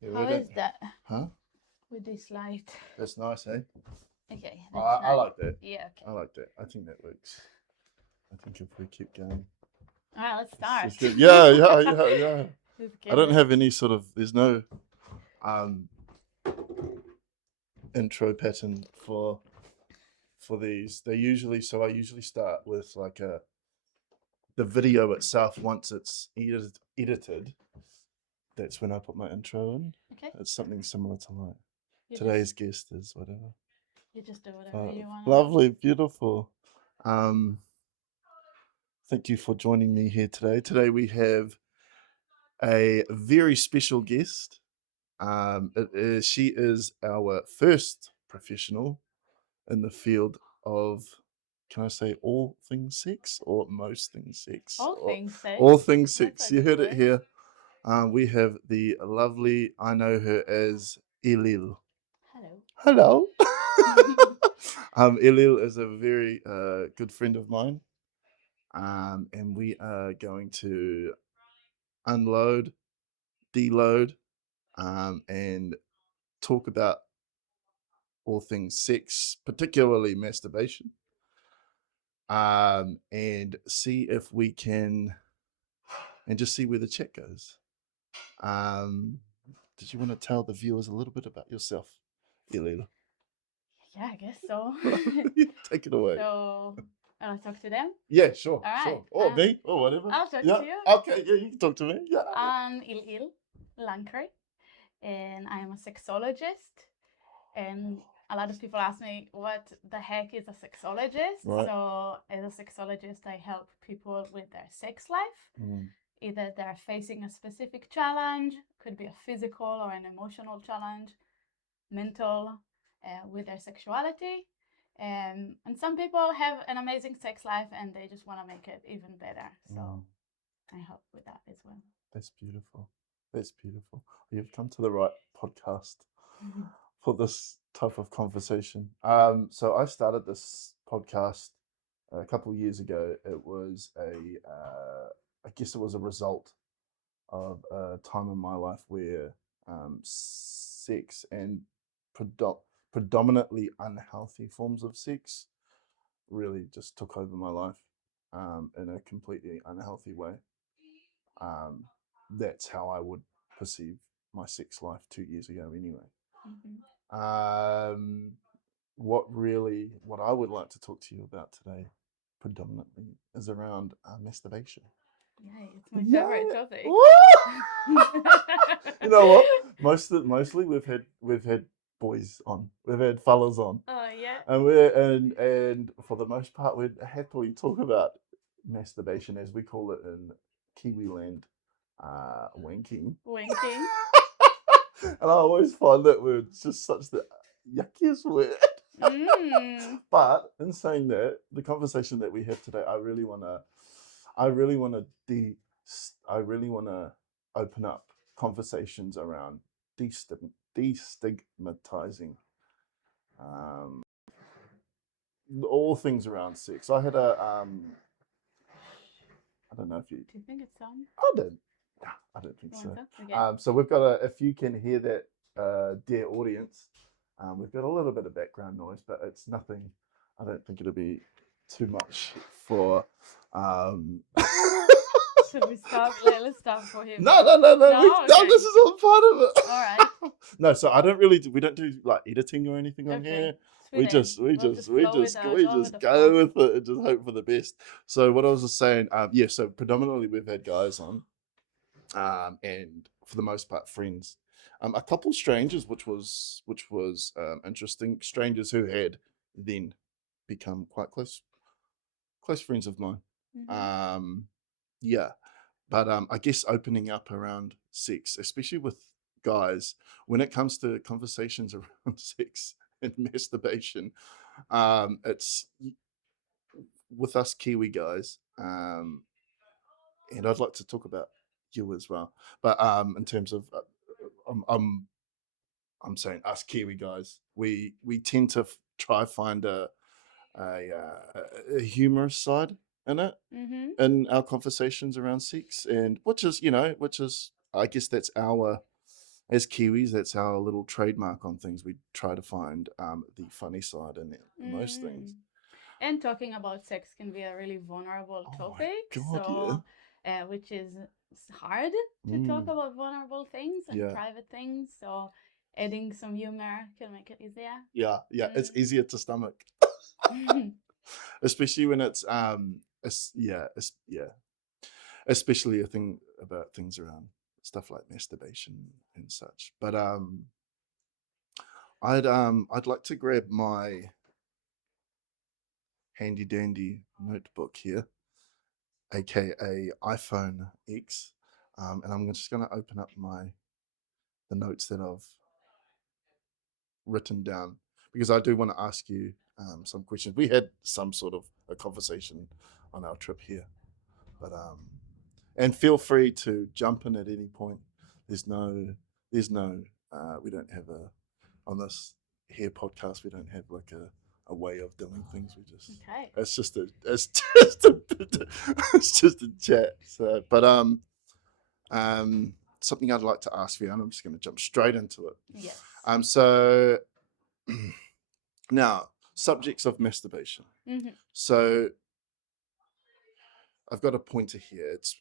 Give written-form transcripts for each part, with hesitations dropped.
Yeah, How is that Huh? with this light? That's nice, eh? Okay, I, that's I nice. like that. Yeah, okay. I like that. I think that works. I think if we keep going, All right, let's it's start. good. Yeah, yeah, yeah, yeah. Let's I get don't it. have any sort of. There's no um intro pattern for these. They usually. So I usually start with like the video itself. Once it's edited, that's when I put my intro in. Okay. It's something similar to like You today's just guest is whatever. you just do whatever you wanna do. Lovely, beautiful. Um, thank you for joining me here today. Today we have a very special guest. She is our first professional in the field of, can I say all things sex or most things sex? All things sex. All things That's sex. a You good heard it word. here. We have the lovely, I know her as Ilil. Hello. Hello. Ilil is a very good friend of mine. And we are going to unload, deload, and talk about all things sex, particularly masturbation, and see if we can, and just see where the chat goes. Um, did you want to tell the viewers a little bit about yourself, Ilil? Yeah, I guess so. Take it away. So, I'll talk to them. Yeah, sure, All right. sure. Or me, or whatever. I'll talk Yeah. to you. Okay. Yeah, you can talk to me. Yeah. I'm Ilil Lunkry, and I am a sexologist. And a lot of people ask me, what the heck is a sexologist? Right. So, as a sexologist, I help people with their sex life. Mm. Either they're facing a specific challenge, could be a physical or an emotional challenge, mental, with their sexuality. And some people have an amazing sex life and they just want to make it even better. So I help with that as well. That's beautiful. That's beautiful. You've come to the right podcast for this type of conversation. So I started this podcast a couple of years ago. It was I guess it was a result of a time in my life where sex and predominantly unhealthy forms of sex really just took over my life in a completely unhealthy way. Um, that's how I would perceive my sex life 2 years ago, anyway. Um, what I would like to talk to you about today, predominantly, is around masturbation. Yay, it's my favorite topic. You know what? Mostly we've had boys on, we've had fellas on, Oh yeah. and for the most part we'd happily talk about masturbation as we call it in Kiwi land, wanking. Winking. And I always find that word just such the yuckiest word. But in saying that, the conversation that we have today, I really wanna open up conversations around destigmatizing um, all things around sex. I had I don't know if you. Do you think it's on? I don't. I don't think so. Okay. So we've got if you can hear that, dear audience, we've got a little bit of background noise, but it's nothing. I don't think it'll be too much for. Should we stop? Let's stop for him. No. Okay. This is all part of it. All right. No, so we don't do like editing or anything on here. We just go with it and just hope for the best. So what I was just saying, so predominantly we've had guys on, and for the most part friends, a couple strangers, which was interesting. Strangers who had then become quite close friends of mine. Yeah, but I guess opening up around sex, especially with guys, when it comes to conversations around sex and masturbation, it's with us Kiwi guys, and I'd like to talk about you as well. But in terms of, I'm saying us Kiwi guys, we tend to try find a humorous side in it, in our conversations around sex, and which is I guess that's our as Kiwis, that's our little trademark on things. We try to find the funny side in most things. And talking about sex can be a really vulnerable Oh my topic, God, so which is hard to talk about vulnerable things and yeah. private things. So adding some humor can make it easier. Yeah, it's easier to stomach, especially when it's especially a thing about things around stuff like masturbation and such. But I'd like to grab my handy dandy notebook here, aka iPhone X, and I'm just going to open up the notes that I've written down, because I do want to ask you some questions. We had some sort of a conversation on our trip here, but and feel free to jump in at any point. There's no we don't have on this here podcast, we don't have like a way of doing things. We just it's just a it's just a chat. So, but something I'd like to ask you, and I'm just going to jump straight into it. Yes. So now, subjects of masturbation. So I've got a pointer here. It's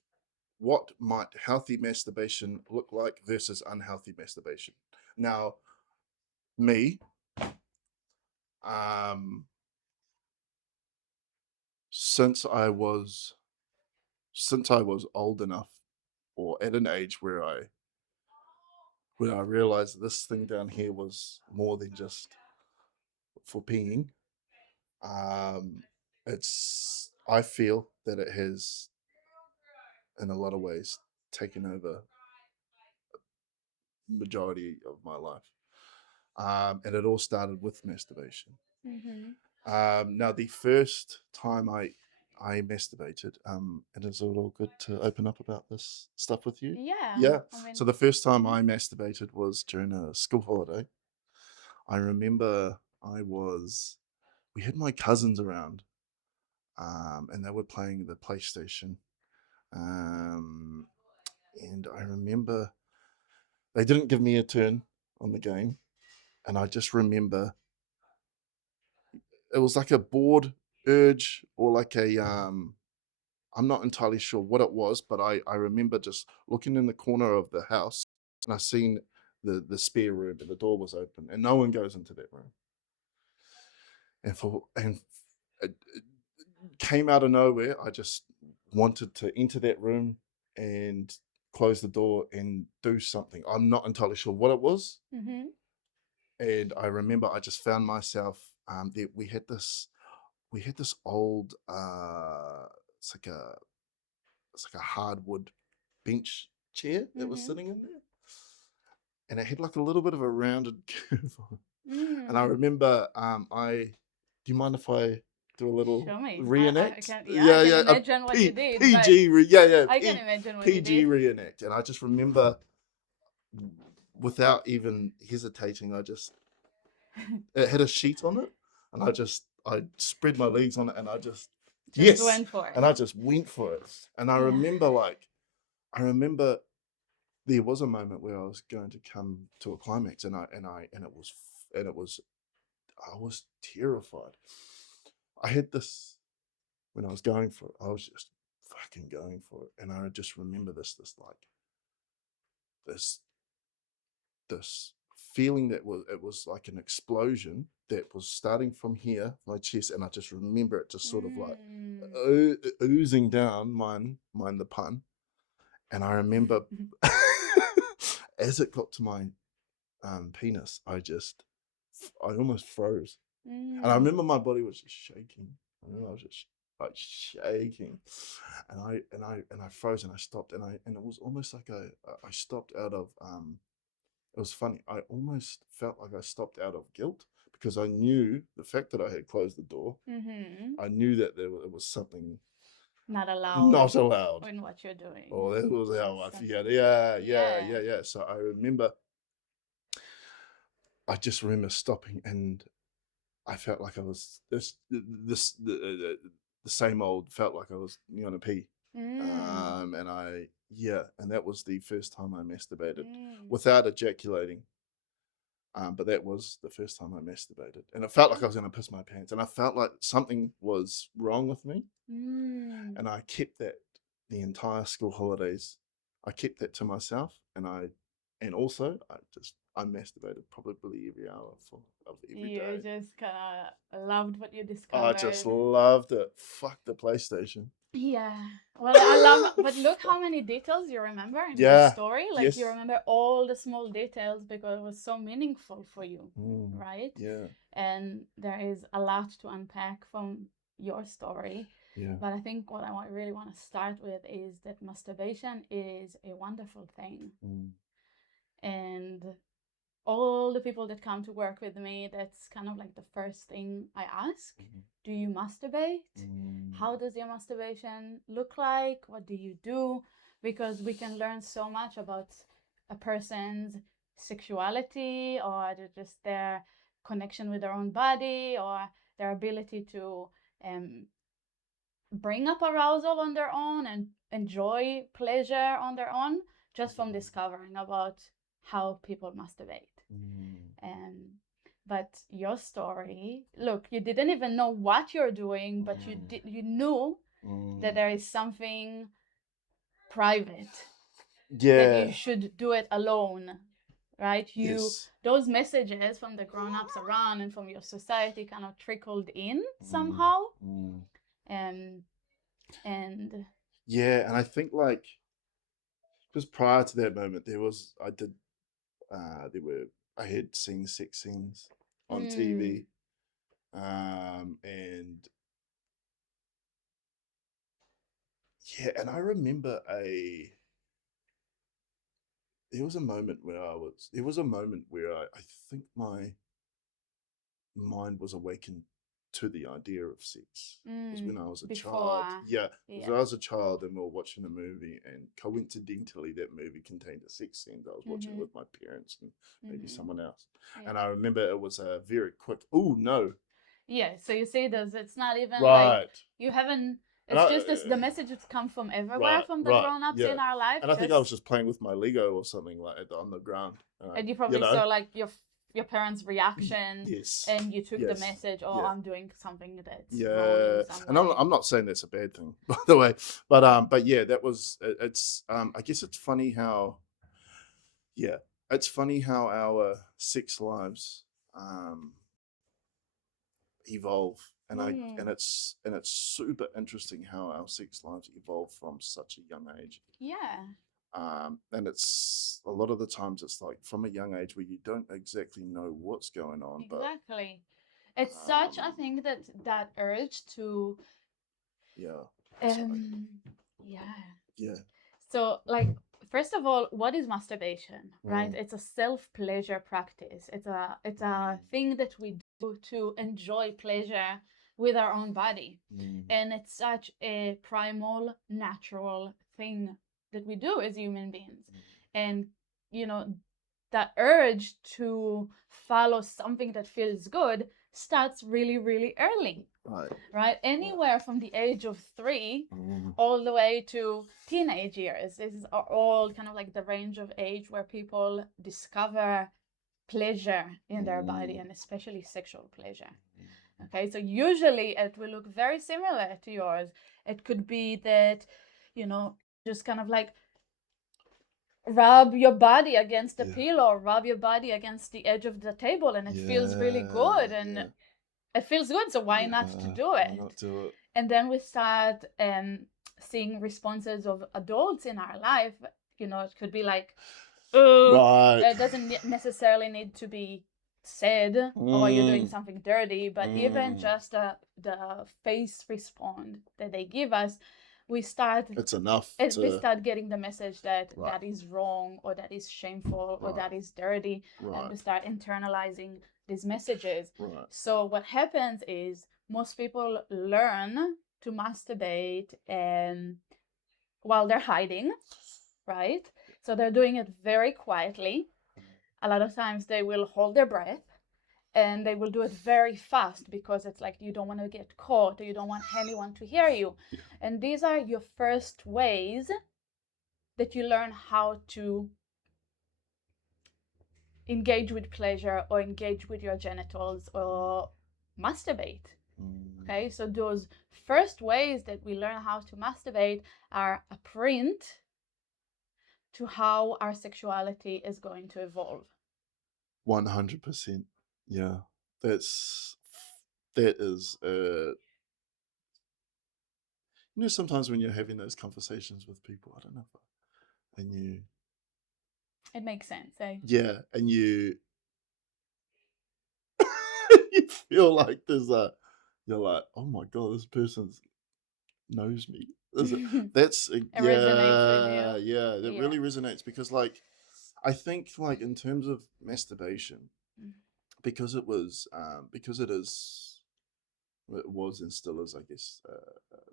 what might healthy masturbation look like versus unhealthy masturbation. Now, me, since I was old enough, or at an age where I realized this thing down here was more than just for peeing. I feel that it has, in a lot of ways, taken over the majority of my life. And it all started with masturbation. Now, the first time I masturbated, and is it all good to open up about this stuff with you? Yeah. So the first time I masturbated was during a school holiday. I remember we had my cousins around, and they were playing the PlayStation. And I remember they didn't give me a turn on the game. And I just remember it was like a bored urge, or like I'm not entirely sure what it was, but I remember just looking in the corner of the house, and I seen the spare room, and the door was open, and no one goes into that room. And it came out of nowhere. I just wanted to enter that room and close the door and do something. I'm not entirely sure what it was. And I remember I just found myself that we had this old it's like a hardwood bench chair that was sitting in there, and it had like a little bit of a rounded curve on it. And I remember do you mind if I do a little reenact? I can imagine what you did. I can imagine what you did. PG reenact. And I just remember, without even hesitating, it had a sheet on it, and I spread my legs on it, and I just went for it. And I just went for it. And I remember there was a moment where I was going to come to a climax, and I was terrified. I had this when I was going for it. I was just fucking going for it, and I just remember this feeling that it was like an explosion that was starting from here, my chest, and I just remember it just sort of like oozing down, mind the pun. And I remember as it got to my penis, I almost froze. And I remember my body was just shaking. I was just like shaking, and I froze, and I stopped, and it was almost like I stopped out of it was funny. I almost felt like I stopped out of guilt, because I knew the fact that I had closed the door. I knew that it was something not allowed in what you're doing. Oh, that was how I felt. Yeah. So I just remember stopping, and I felt like I was the same old, felt like I was going to pee. And and that was the first time I masturbated Mm. without ejaculating. But that was the first time I masturbated, and it felt like I was going to piss my pants, and I felt like something was wrong with me, and I kept that the entire school holidays. I kept that to myself, and also I masturbated probably every hour of every You day. just kind of loved what you I just discovered. loved it. Fuck the PlayStation. Yeah. Well, I love, but look how many details you remember in your Yeah. story. Like you Yes. remember all the small details because it was so meaningful for you, right? Yeah. And there is a lot to unpack from your story. Yeah. But I think what I really want to start with is that masturbation is a wonderful thing. And all the people that come to work with me, that's kind of like the first thing I ask. Do you masturbate? How does your masturbation look like? What do you do? Because we can learn so much about a person's sexuality or just their connection with their own body or their ability to bring up arousal on their own and enjoy pleasure on their own just from discovering about how people masturbate. But your story, look, you didn't even know what you're doing, but you knew that there is something private that you should do it alone, right? Those messages from the grown-ups around and from your society kind of trickled in somehow. And and I think like because prior to that moment I had seen sex scenes on TV, and and I remember there was a moment where I think my mind was awakened to the idea of sex. Was when I was a child. Yeah, when I was a child and we were watching a movie, and coincidentally that movie contained a sex scene. I was watching it with my parents and maybe someone else. And I remember it was a very quick, oh no. Yeah, so you see it's not even right. like you haven't, it's just this, the messages come from everywhere from the grown-ups in our life. And I think I was just playing with my Lego or something like on the ground. And you probably saw like your parents' reaction, and you took the message, I'm doing something that's wrong in some way. I'm not saying that's a bad thing, by the way, but yeah, that was it's. I guess it's funny how our sex lives evolve, and it's super interesting how our sex lives evolve from such a young age. And it's a lot of the times it's like from a young age where you don't exactly know what's going on. Exactly. It's such, I think that urge to So like, first of all, what is masturbation, right? It's a self-pleasure practice. It's a thing that we do to enjoy pleasure with our own body. And it's such a primal, natural thing that we do as human beings. And, that urge to follow something that feels good starts really, really early. Right? Anywhere from the age of 3 all the way to teenage years. This is all kind of like the range of age where people discover pleasure in their body, and especially sexual pleasure. Okay, so usually it will look very similar to yours. It could be that, just kind of like rub your body against the pillow, rub your body against the edge of the table, and it feels really good, and it feels good, so why not to do it? And then we start seeing responses of adults in our life. It could be like, it doesn't necessarily need to be said, or you're doing something dirty, but even just the face respond that they give us, it's enough. We start getting the message that that is wrong, or that is shameful, or that is dirty, and we start internalizing these messages. So what happens is most people learn to masturbate while they're hiding, right? So they're doing it very quietly. A lot of times they will hold their breath, and they will do it very fast because it's like you don't want to get caught or you don't want anyone to hear you. Yeah. And these are your first ways that you learn how to engage with pleasure or engage with your genitals or masturbate. Okay, so those first ways that we learn how to masturbate are a print to how our sexuality is going to evolve. 100%. Yeah, that is you know, sometimes when you're having those conversations with people, I don't know, and you, it makes sense, eh? Yeah, and you you feel like you're like, oh my god, this person knows me. That's it resonates with you. yeah, that really resonates because like I think like in terms of masturbation, because it was because it was and still is, I guess,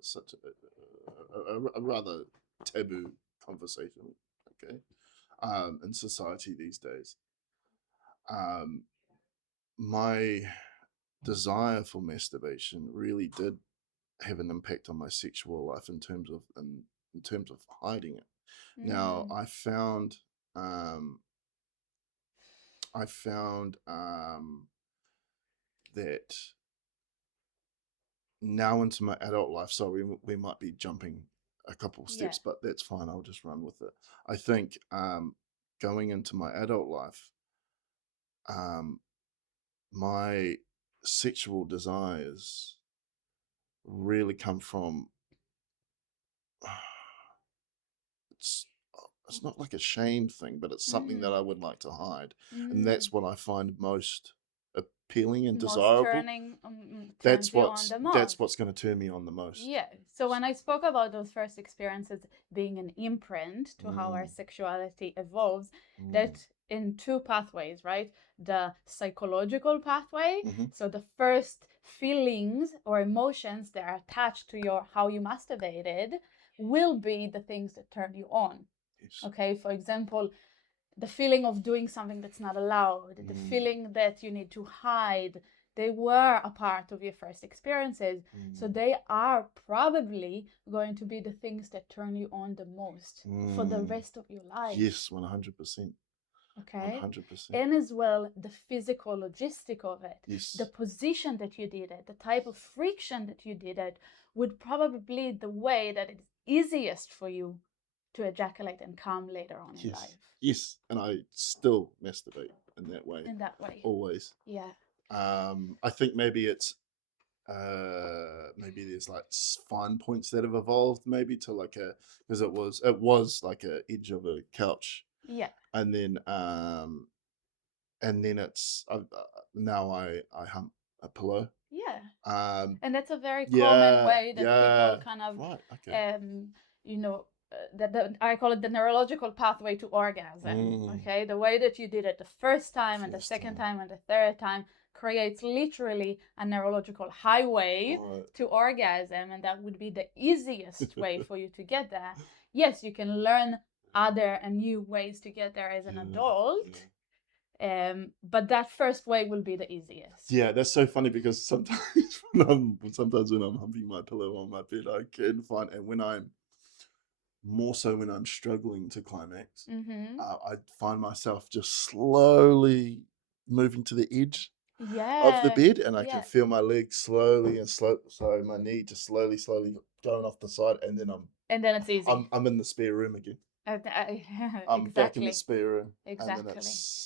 such a rather taboo conversation, okay, in society these days. My desire for masturbation really did have an impact on my sexual life in terms of hiding it. Now, I found that now into my adult life. So we might be jumping a couple of steps, but that's fine. I'll just run with it. I think going into my adult life, my sexual desires really come from it's not like a shame thing, but it's something that I would like to hide, and that's what I find most appealing and desirable. That's what's going to turn me on the most. Yeah. So when I spoke about those first experiences being an imprint to how our sexuality evolves, that in two pathways, right? The psychological pathway, so the first feelings or emotions that are attached to your how you masturbated will be the things that turn you on. Yes. Okay, for example, the feeling of doing something that's not allowed, the feeling that you need to hide, they were a part of your first experiences. So they are probably going to be the things that turn you on the most for the rest of your life. Yes, 100%. Okay. 100%. And as well, the physical logistic of it. Yes. The position that you did it, the type of friction that you did it would probably be the way that it's easiest for you to ejaculate and come later on in life. Yes, and I still masturbate in that way. Always. Yeah. I think maybe it's maybe there's like fine points that have evolved maybe to like because it was like a edge of a couch. Yeah. And then it's now I hump a pillow. Yeah. And that's a very common way that people kind of right, okay. You know, I call it the neurological pathway to orgasm. Okay, the way that you did it the first time and the second time and the third time creates literally a neurological highway to orgasm, and that would be the easiest way for you to get there. Yes, you can learn other and new ways to get there as an adult. But that first way will be the easiest. Yeah, that's so funny because sometimes when I'm humping my pillow on my bed, I can find, and when I'm struggling to climax, I find myself just slowly moving to the edge of the bed, and I can feel my legs slowly and so my knee just slowly going off the side, and then it's easy. I'm in the spare room again. I'm back in the spare room. Exactly.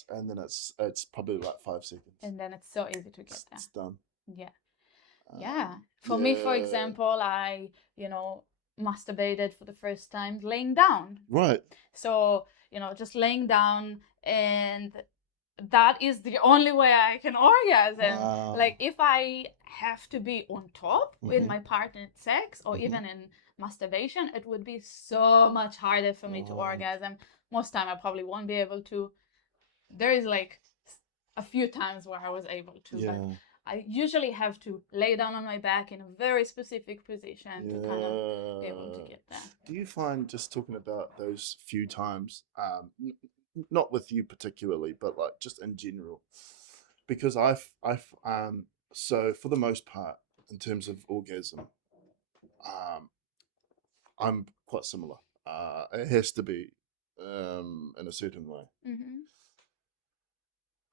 And then it's probably like 5 seconds. And then it's so easy to get there. It's done. Yeah. For me, for example, I, masturbated for the first time laying down. Right. So, just laying down, and that is the only way I can orgasm. Wow. Like if I have to be on top with my partner in sex or even in masturbation, it would be so much harder for me to orgasm. Most time I probably won't be able to. There is like a few times where I was able to, but I usually have to lay down on my back in a very specific position to kind of be able to get there. Do you find, just talking about those few times, not with you particularly, but like just in general, because so for the most part, in terms of orgasm, um, I'm quite similar. It has to be in a certain way. Mm-hmm.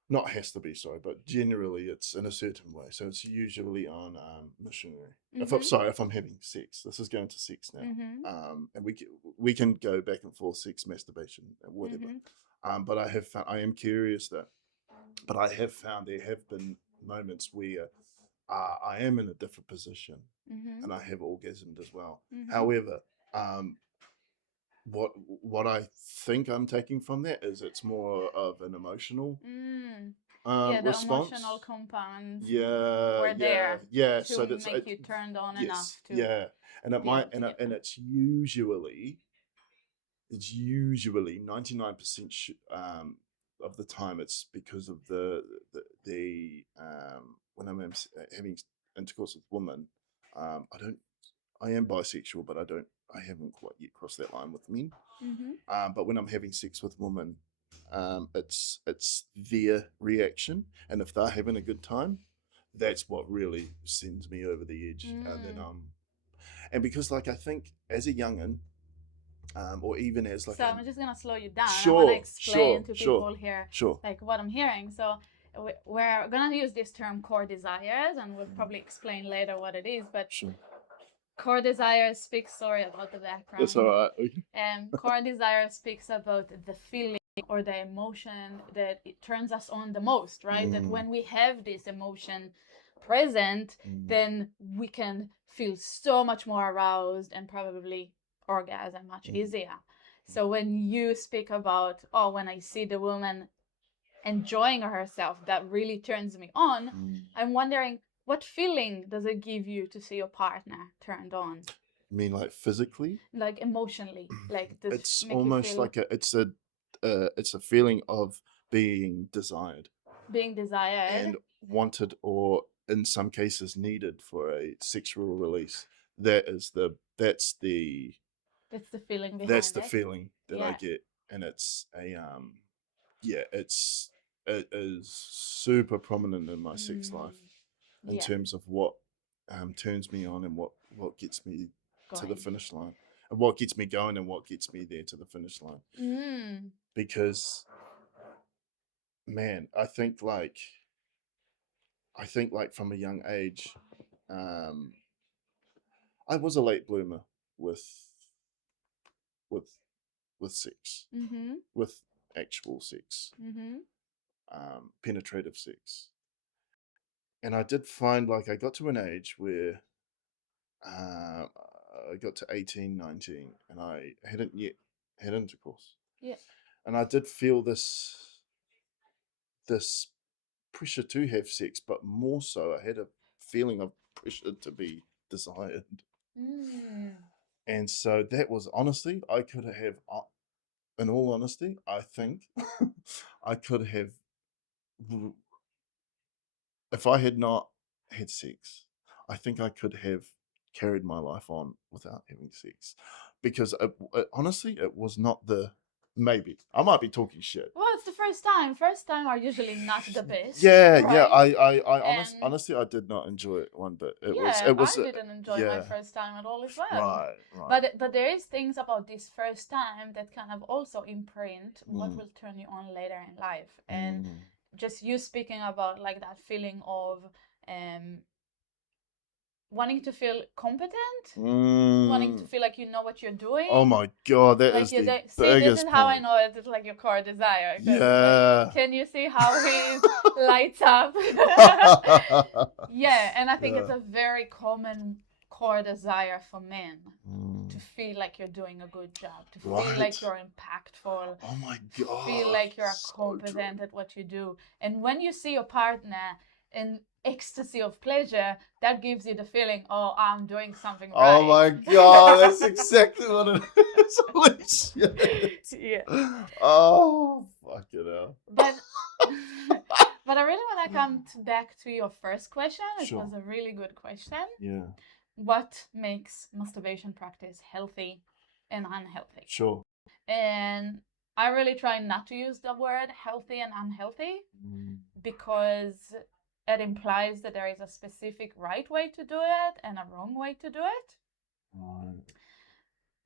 Not has to be, sorry, but generally it's in a certain way. So it's usually on missionary. Mm-hmm. If I'm having sex, this is going to sex now. Mm-hmm. And we can go back and forth, sex, masturbation, and whatever. Mm-hmm. But I am curious that, but I have found there have been moments where I am in a different position Mm-hmm. and I have orgasmed as well. Mm-hmm. However, what what I think I'm taking from that is it's more of an emotional Yeah, the response. emotional components Yeah, were there yeah. to So that's make you turned on enough yes, to yeah, and it be might able to get and them. it's usually 99% of the time it's because of the when I'm having intercourse with women, I don't I am bisexual, but I haven't quite yet crossed that line with men. Mm-hmm. But when I'm having sex with women, it's their reaction, and if they're having a good time, that's what really sends me over the edge. And then and because like I think as a youngin, or even as like So I'm just gonna slow you down. I want to sure, explain to sure, people here sure, like what I'm hearing. So we're gonna use this term core desires, and we'll probably explain later what it is. But sure. core desires speaks. Sorry about the background. That's all right. Okay. Core desire speaks about the feeling or the emotion that it turns us on the most, right? That when we have this emotion present, then we can feel so much more aroused and probably orgasm much easier. So when you speak about, oh, when I see the woman enjoying herself, that really turns me on, I'm wondering, what feeling does it give you to see your partner turned on? I mean, like physically, Like emotionally, like does it's make you almost feel like it's a feeling of being desired being desired? and wanted, or in some cases needed for a sexual release. That's the feeling that's behind the it. feeling that I Yeah. get, and it's a yeah, it is super prominent in my sex life in Yeah. terms of what turns me on and what gets me to the Going. finish line, and what gets me going and what gets me there to the finish line. Because man, I think like from a young age, um, I was a late bloomer with with with sex, with actual sex, penetrative sex, and I did find like I got to an age where I got to 18, 19, and I hadn't yet had intercourse, Yeah. and I did feel this pressure to have sex, but more so I had a feeling of pressure to be desired. And so that was honestly, I could have, in all honesty, I think I could have, if I had not had sex, I think I could have carried my life on without having sex, because honestly, it was not maybe I might be talking shit. Well, it's the first time. First time are usually not the best. Yeah, right? yeah. And Honestly, I did not enjoy it one bit. yeah, It was, I didn't enjoy my yeah, first time at all as well. right, right. But there is things about this first time that kind of also imprint what will turn you on later in life. And just you speaking about like that feeling of wanting to feel competent, wanting to feel like you know what you're doing. Oh my god, that like is the see, this biggest is how I point. know it's like your core desire. Yeah. Like, can you see how he lights up? Yeah, and I think it's a very common core desire for men to feel like you're doing a good job, to feel like you're impactful. Oh my to god. feel like you're so competent true. at what you do. And when you see your partner in ecstasy of pleasure, that gives you the feeling, oh, I'm doing something right. Oh my god, that's exactly what it is. Holy shit. Yeah. Oh, fuck it hell. But but I really want to come back to your first question. It Sure. was a really good question. Yeah. What makes masturbation practice healthy and unhealthy? Sure. And I really try not to use the word healthy and unhealthy because it implies that there is a specific right way to do it and a wrong way to do it. Right.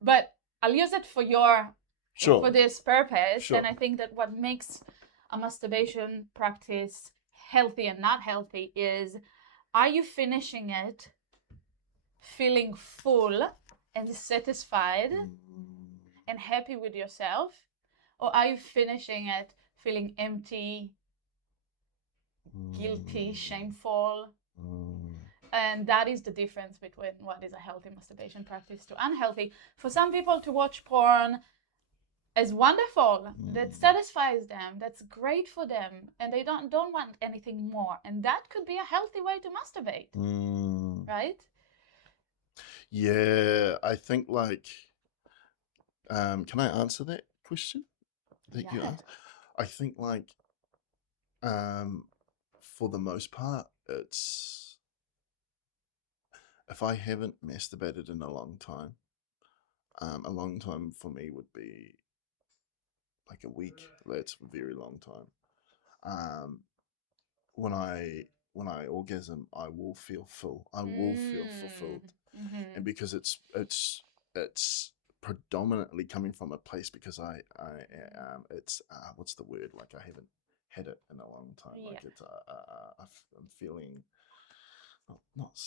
But I'll use it for Sure. this purpose. Sure. And I think that what makes a masturbation practice healthy and not healthy is, are you finishing it feeling full and satisfied and happy with yourself, or are you finishing it feeling empty, guilty, shameful? And that is the difference between what is a healthy masturbation practice to unhealthy. For some people, to watch porn is wonderful. That satisfies them. That's great for them, and they don't want anything more. And that could be a healthy way to masturbate, right? Yeah, I think like, can I answer that question that you Yeah. asked? I think like, for the most part, it's, if I haven't masturbated in a long time for me would be like a week. That's a very long time. When I orgasm, I will feel full. I will feel fulfilled, and because it's predominantly coming from a place because it's what's the word, like I haven't had it in a long time. Yeah. Like it's I'm feeling not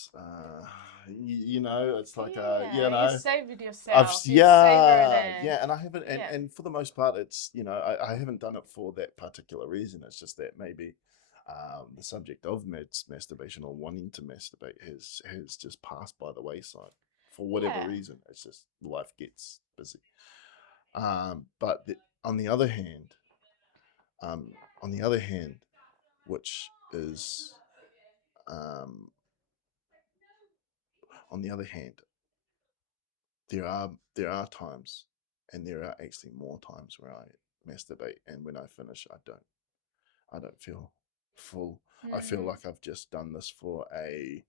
you know, it's like you know, you saved it I've yourself. You savored it. yeah, and I haven't, Yeah. and for the most part, it's, you know, I haven't done it for that particular reason. It's just that maybe the subject of masturbation or wanting to masturbate has just passed by the wayside for whatever Yeah. reason. It's just life gets busy. But on the other hand, on the other hand, which is on the other hand, there are times, and there are actually more times where I masturbate, and when I finish, I don't feel full. I feel like I've just done this for a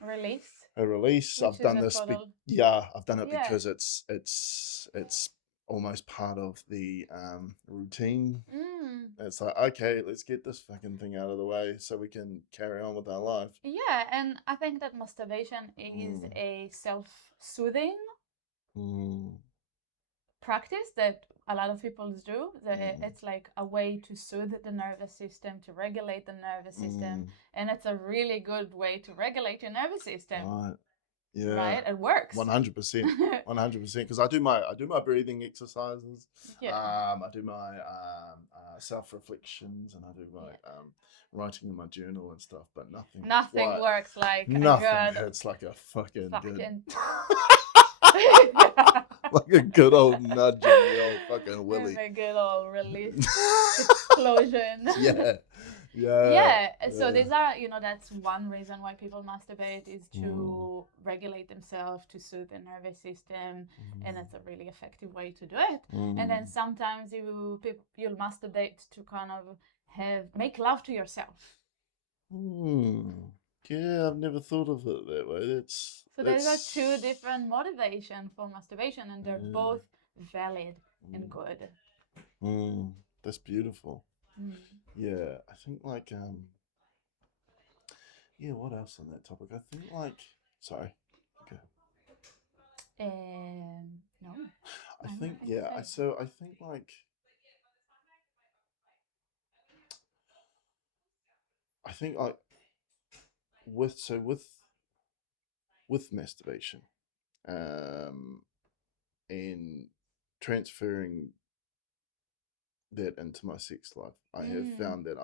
Release. release. Which I've is done a this. total. I've done it Yeah. because it's almost part of the routine. It's like, okay, let's get this fucking thing out of the way so we can carry on with our life. Yeah, and I think that masturbation is a self-soothing practice that a lot of people do. It's like a way to soothe the nervous system, to regulate the nervous system, and it's a really good way to regulate your nervous system. Right. Yeah. Right? It works. 100%. 100%. Because I do my breathing exercises. Yeah. I do my self reflections, and I do my writing in my journal and stuff. But nothing works like nothing a good hits like a fucking good yeah. like a good old nudge on the old fucking willy. And a good old release explosion. Yeah. So these are, that's one reason why people masturbate, is to regulate themselves, to soothe the nervous system, and it's a really effective way to do it. And then sometimes you'll masturbate to kind of make love to yourself. Yeah, I've never thought of it that way. So there are two different motivations for masturbation, and they're both valid and good. That's beautiful. Yeah, I think like yeah, what else on that topic? I think like, sorry. Okay. No. I think yeah. I think like, I think like with masturbation, and transferring that into my sex life, I have found that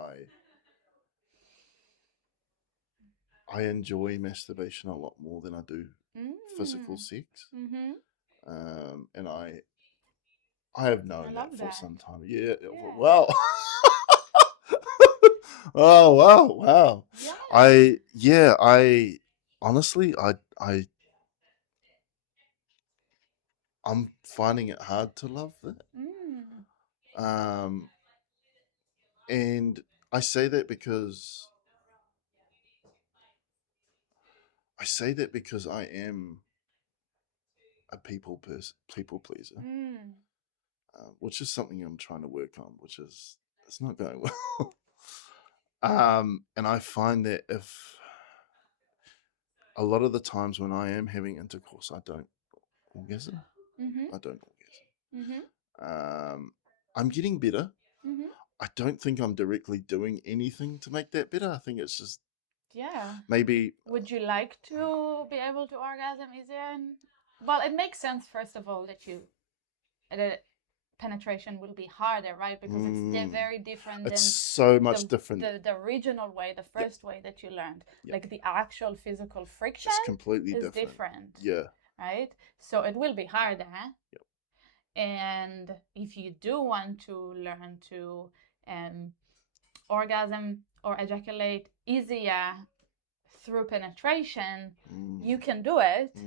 I enjoy masturbation a lot more than I do physical sex. And I have known that for some time. Yeah. Wow. Oh wow. Yeah. I honestly I'm finding it hard to love that. And I say that because I am a people pleaser, which is something I'm trying to work on, which is, it's not going well. And I find that if a lot of the times when I am having intercourse, I don't orgasm. Mm-hmm. I don't orgasm. Mm-hmm. I'm getting better. Mm-hmm. I don't think I'm directly doing anything to make that better. I think it's just Yeah. maybe. Would you like to be able to orgasm easier? Well, it makes sense, first of all, that the penetration will be harder, right? Because it's very different It's than so much different. the original way, the Yep. first way that you learned. Yep. Like the actual physical friction It's completely is different. Yeah. right? So it will be harder. Yep. And if you do want to learn to orgasm or ejaculate easier through penetration, you can do it.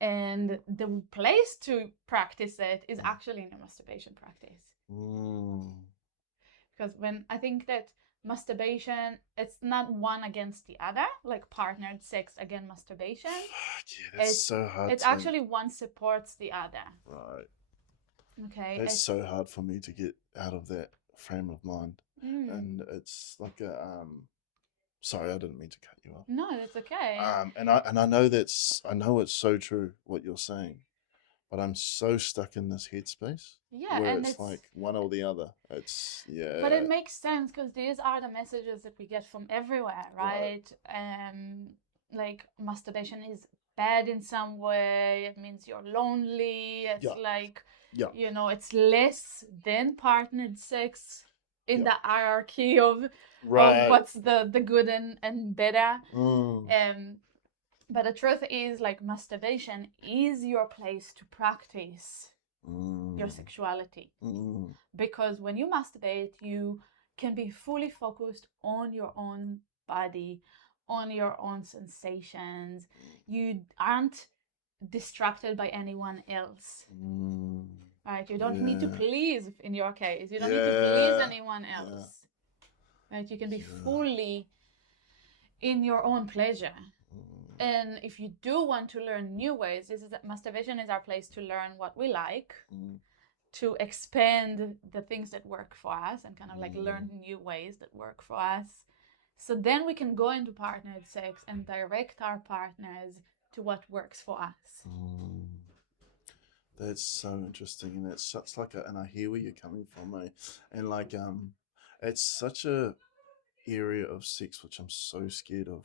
And the place to practice it is actually in your masturbation practice. Because when I think that masturbation, it's not one against the other, like partnered sex against masturbation. Yeah, that's so hard. It's actually one supports the other. Right. Okay. That's so hard for me to get out of that frame of mind. And it's like a sorry, I didn't mean to cut you off. No, that's okay. And I know it's so true what you're saying, but I'm so stuck in this headspace. Yeah, where and it's like one or the other. It's But it makes sense because these are the messages that we get from everywhere, right? Like masturbation is bad in some way. It means you're lonely. It's you know, it's less than partnered sex in the hierarchy of what's the good and better. But the truth is, like, masturbation is your place to practice your sexuality. Because when you masturbate, you can be fully focused on your own body, on your own sensations. You aren't distracted by anyone else. Right? You don't need to please, in your case. You don't need to please anyone else. Right? You can be fully in your own pleasure. And if you do want to learn new ways, masturbation is our place to learn what we like, to expand the things that work for us and kind of like learn new ways that work for us. So then we can go into partnered sex and direct our partners to what works for us. That's so interesting, and that's such like and I hear where you're coming from, eh? And like it's such a area of sex which I'm so scared of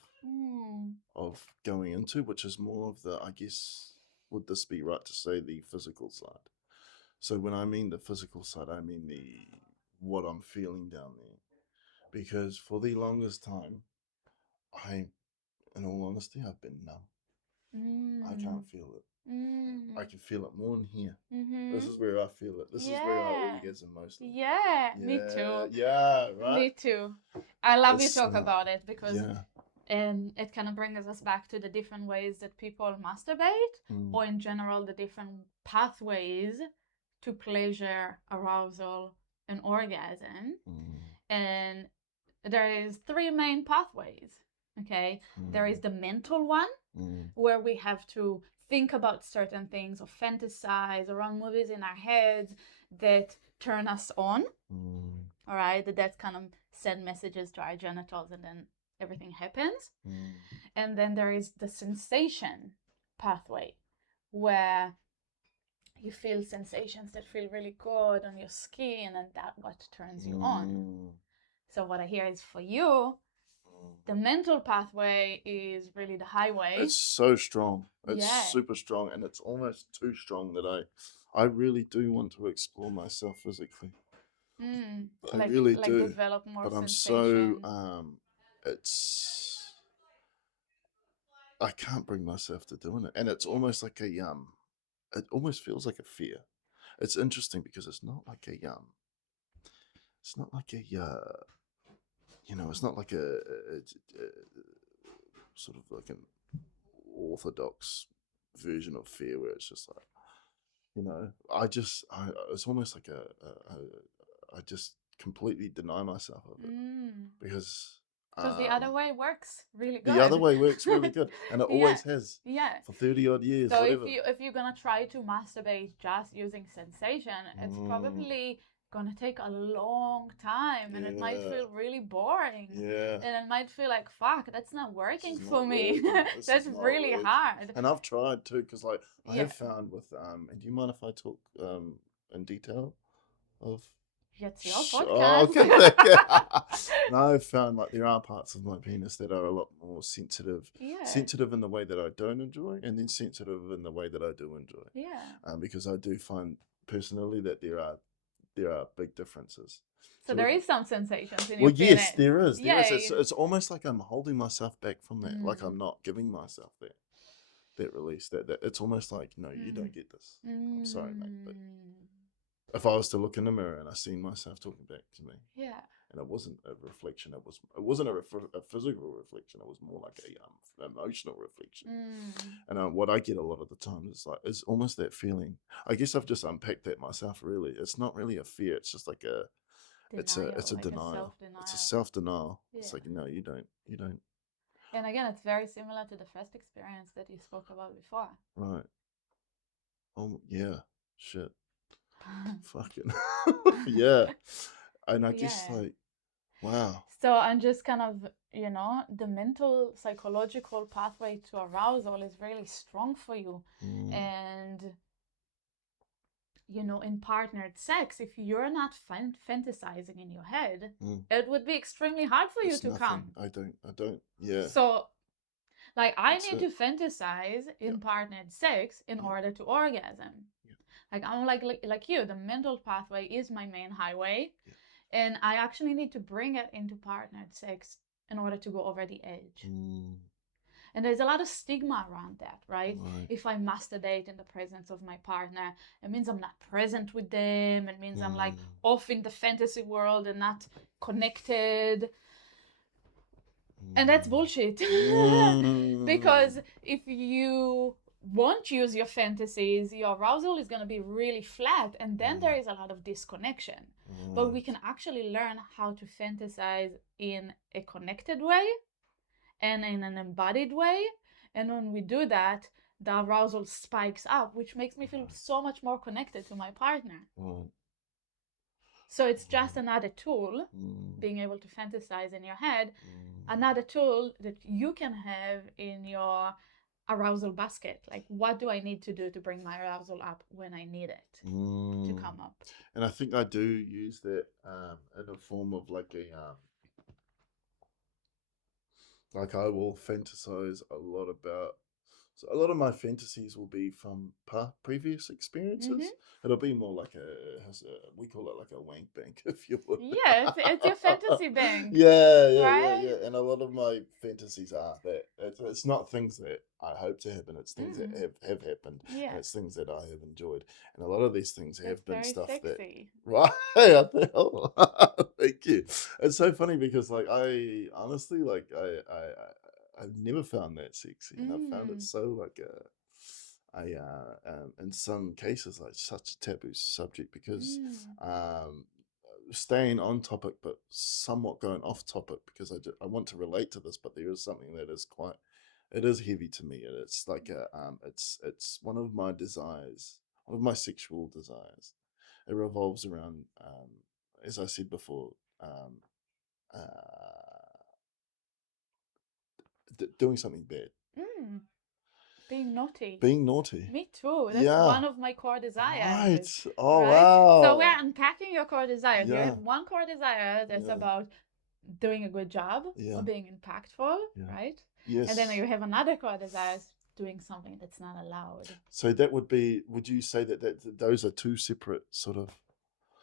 going into, which is more of the, I guess, would this be right to say, the physical side? So when I mean the physical side, I mean what I'm feeling down there, because for the longest time, in all honesty, I've been numb. I can't feel it. I can feel it more in here. This is where I feel it. This is where I orgasm mostly. Yeah, me too. Yeah, right. Me too. I love you talk about it because it kind of brings us back to the different ways that people masturbate, or in general the different pathways to pleasure, arousal, and orgasm. And there is 3 main pathways. Okay, there is the mental one, where we have to think about certain things or fantasize around movies in our heads that turn us on. All right, that kind of send messages to our genitals and then everything happens. And then there is the sensation pathway, where you feel sensations that feel really good on your skin, and that's what turns you on. So what I hear is, for you, the mental pathway is really the highway. It's so strong. It's super strong, and it's almost too strong that I really do want to explore myself physically. I really do. Develop more but I'm sensation. so I can't bring myself to doing it, and it's almost like a it almost feels like a fear. It's interesting because it's not like a it's not like a it's not like a sort of like an orthodox version of fear where it's just like, it's almost like I just completely deny myself of it, because the other way works really good. The other way works really good, and it always has. Yeah. For 30 odd years. So whatever. if you're gonna try to masturbate just using sensation, it's probably gonna take a long time, and it might feel really boring. Yeah. And it might feel like, fuck, that's not working This is for not me. working. This That's is not really working. hard. And I've tried too, because like I Yeah. have found with and do you mind if I talk in detail of It's your Oh, podcast. okay, thank you. And I've found like there are parts of my penis that are a lot more sensitive. Yeah. Sensitive in the way that I don't enjoy, and then sensitive in the way that I do enjoy. Yeah. Because I do find personally that there are big differences. So there is some sensations in Well, your penis. yes, there is. There is. Yeah. It's almost like I'm holding myself back from that. Like I'm not giving myself that release. That it's almost like, no, you don't get this. I'm sorry, mate. But if I was to look in the mirror and I seen myself talking back to me, yeah, and it wasn't a reflection. It wasn't a physical reflection. It was more like a emotional reflection. And what I get a lot of the time is almost that feeling. I guess I've just unpacked that myself. Really, it's not really a fear. It's just like a denial, it's a like denial. self-denial. It's a self-denial. Yeah. It's like, no, you don't. And again, it's very similar to the first experience that you spoke about before. Right. Oh yeah. Shit. Fucking yeah. And I guess like, wow. So I'm just kind of, the mental psychological pathway to arousal is really strong for you. And in partnered sex, if you're not fantasizing in your head, it would be extremely hard for you to come. I don't. Yeah. So, like, I need to fantasize in partnered sex in order to orgasm. Yeah. Like, I'm like you, the mental pathway is my main highway. Yeah. And I actually need to bring it into partnered sex in order to go over the edge. And there's a lot of stigma around that, right? If I masturbate in the presence of my partner, it means I'm not present with them. It means I'm like off in the fantasy world and not connected. And that's bullshit. Because if you won't use your fantasies, your arousal is going to be really flat. And then there is a lot of disconnection. But we can actually learn how to fantasize in a connected way and in an embodied way. And when we do that, the arousal spikes up, which makes me feel so much more connected to my partner. So it's just another tool, being able to fantasize in your head, another tool that you can have in your arousal basket. Like, what do I need to do to bring my arousal up when I need it to come up? And I think I do use that in a form of like like I will fantasize a lot about. So a lot of my fantasies will be from previous experiences. It'll be more like we call it like a wank bank, if you will. Yeah, it's your fantasy bank. Yeah. And a lot of my fantasies are that. It's not things that I hope to happen. It's things that have happened. Yeah. And it's things that I have enjoyed. And a lot of these things have been stuff sexy. Right. Oh, thank you. It's so funny because like I honestly like I've never found that sexy, and I've found it so like in some cases like such a taboo subject because staying on topic but somewhat going off topic because I want to relate to this, but there is something that is it is heavy to me, and it's like it's one of my desires, one of my sexual desires. It revolves around as I said before, doing something bad. Being naughty. Me too. That's one of my core desires. Right. Oh, right? Wow. So we're unpacking your core desires. You have one core desire that's about doing a good job or being impactful, right? Yes. And then you have another core desire, doing something that's not allowed. So that would you say that those are two separate sort of?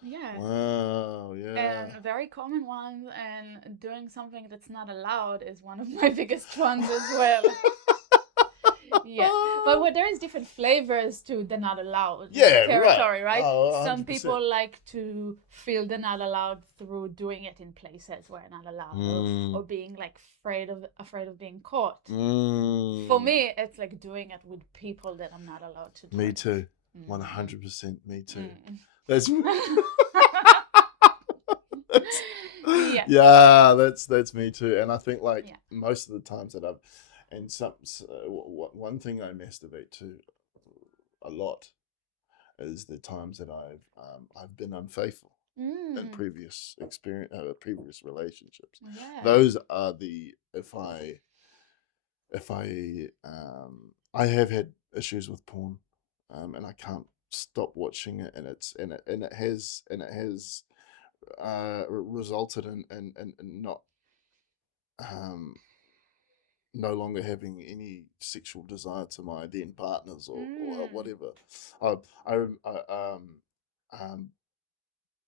Yeah. Wow, yeah. And very common ones, and doing something that's not allowed is one of my biggest ones as well. Yeah, but there is different flavors to the not allowed territory, right? Oh, some people like to feel the not allowed through doing it in places where not allowed, or being like afraid of being caught. For me, it's like doing it with people that I'm not allowed to do. Me too. 100% me too. That's that's me too. And I think like most of the times that one thing I masturbate to a lot is the times that I've been unfaithful. in Mm. previous experience, previous relationships. Yeah. Those are the if I have had issues with porn, and I can't stop watching it, and it has resulted in not um no longer having any sexual desire to my then partners or Mm. whatever. I, I um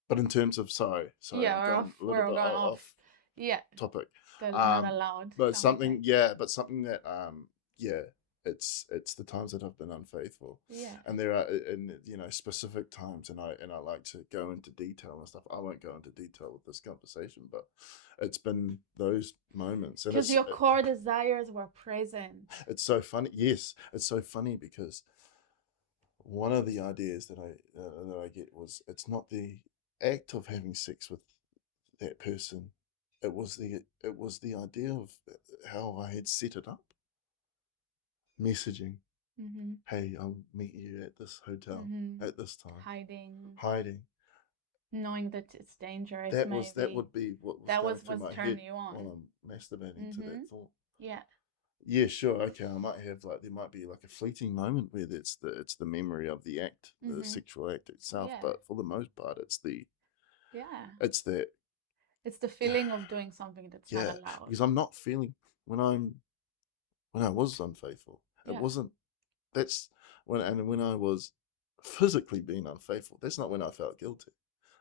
but in terms of Yeah, I'm going a little we're bit going off. off Yeah, topic. the not allowed But kind of something, thing. yeah, but something that yeah, it's the times that I've been unfaithful, Yeah. and there are specific times, and I like to go into detail and stuff. I won't go into detail with this conversation, but it's been those moments, and Because your core desires were present. it's so funny. Yes, it's so funny because one of the ideas that I get was it's not the act of having sex with that person. It was the idea of how I had set it up. Messaging, Mm-hmm. hey, I'll meet you at this hotel Mm-hmm. at this time. Hiding, Hiding. knowing that it's dangerous. That Maybe would be what was that going was through what's my head turning you on. while I'm masturbating to Mm-hmm. that thought. Yeah. Yeah, sure, okay. I might have there might be like a fleeting moment where it's the memory of the act, the Mm-hmm. sexual act itself, Yeah. but for the most part, Yeah. it's that It's the feeling of doing something that's not yeah, allowed. because I'm not feeling when I was unfaithful. It Yeah. wasn't that's when I was physically being unfaithful. That's not when I felt guilty.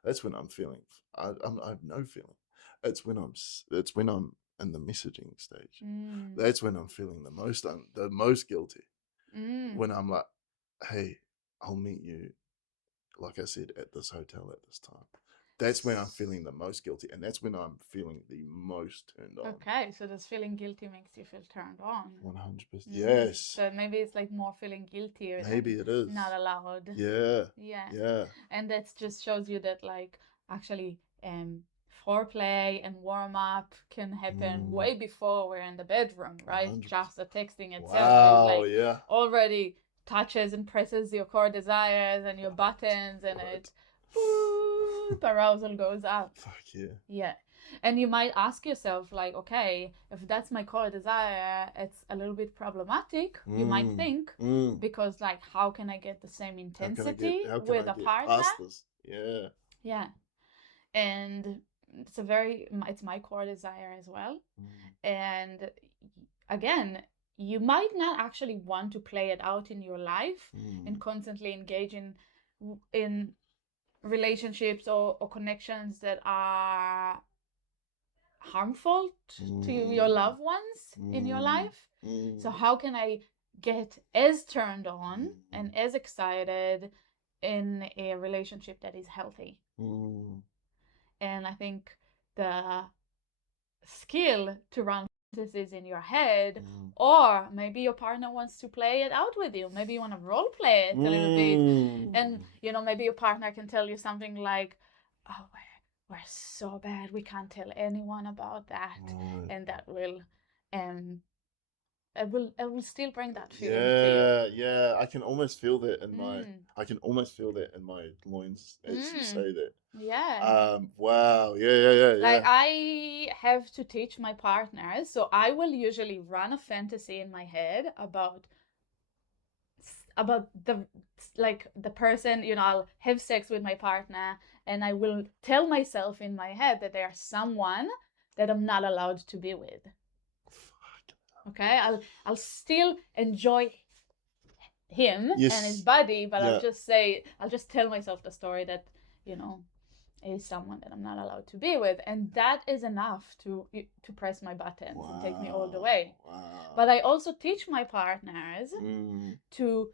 That's when I'm feeling. I have no feeling. It's when I'm in the messaging stage. Mm. That's when I'm feeling the most guilty. Mm. When I'm like, hey, I'll meet you, like I said, at this hotel at this time. That's when I'm feeling the most guilty, and that's when I'm feeling the most turned on. Okay, so this feeling guilty makes you feel turned on. 100%. Mm. Yes. So maybe it's like more feeling guilty Maybe than it is. not allowed. Yeah. Yeah. Yeah. And that just shows you that like actually foreplay and warm up can happen way before we're in the bedroom, right? 100%. Just the texting itself is Wow, like yeah. already touches and presses your core desires and your buttons, and Right. it arousal goes up. Fuck yeah. Yeah. And you might ask yourself, like, okay, if that's my core desire, it's a little bit problematic, you might think, because, like, how can I get the same intensity with a partner? Past this? Yeah. Yeah. And it's my core desire as well. And again, you might not actually want to play it out in your life and constantly engage in relationships or connections that are harmful to your loved ones in your life. So how can I get as turned on and as excited in a relationship that is healthy? And I think the skill to run fantasies in your head, or maybe your partner wants to play it out with you. Maybe you want to role play it a little bit, and maybe your partner can tell you something like, "Oh, we're so bad, we can't tell anyone about that," and that will, it will still bring that feeling to you. Yeah. I can almost feel that in my loins as you say that. Yeah. Wow. Yeah. Like I have to teach my partners, so I will usually run a fantasy in my head about the person, I'll have sex with my partner, and I will tell myself in my head that there's someone that I'm not allowed to be with. Okay, I'll still enjoy him and his body, but I'll just tell myself the story that is someone that I'm not allowed to be with, and that is enough to press my buttons and take me all the way. But I also teach my partners to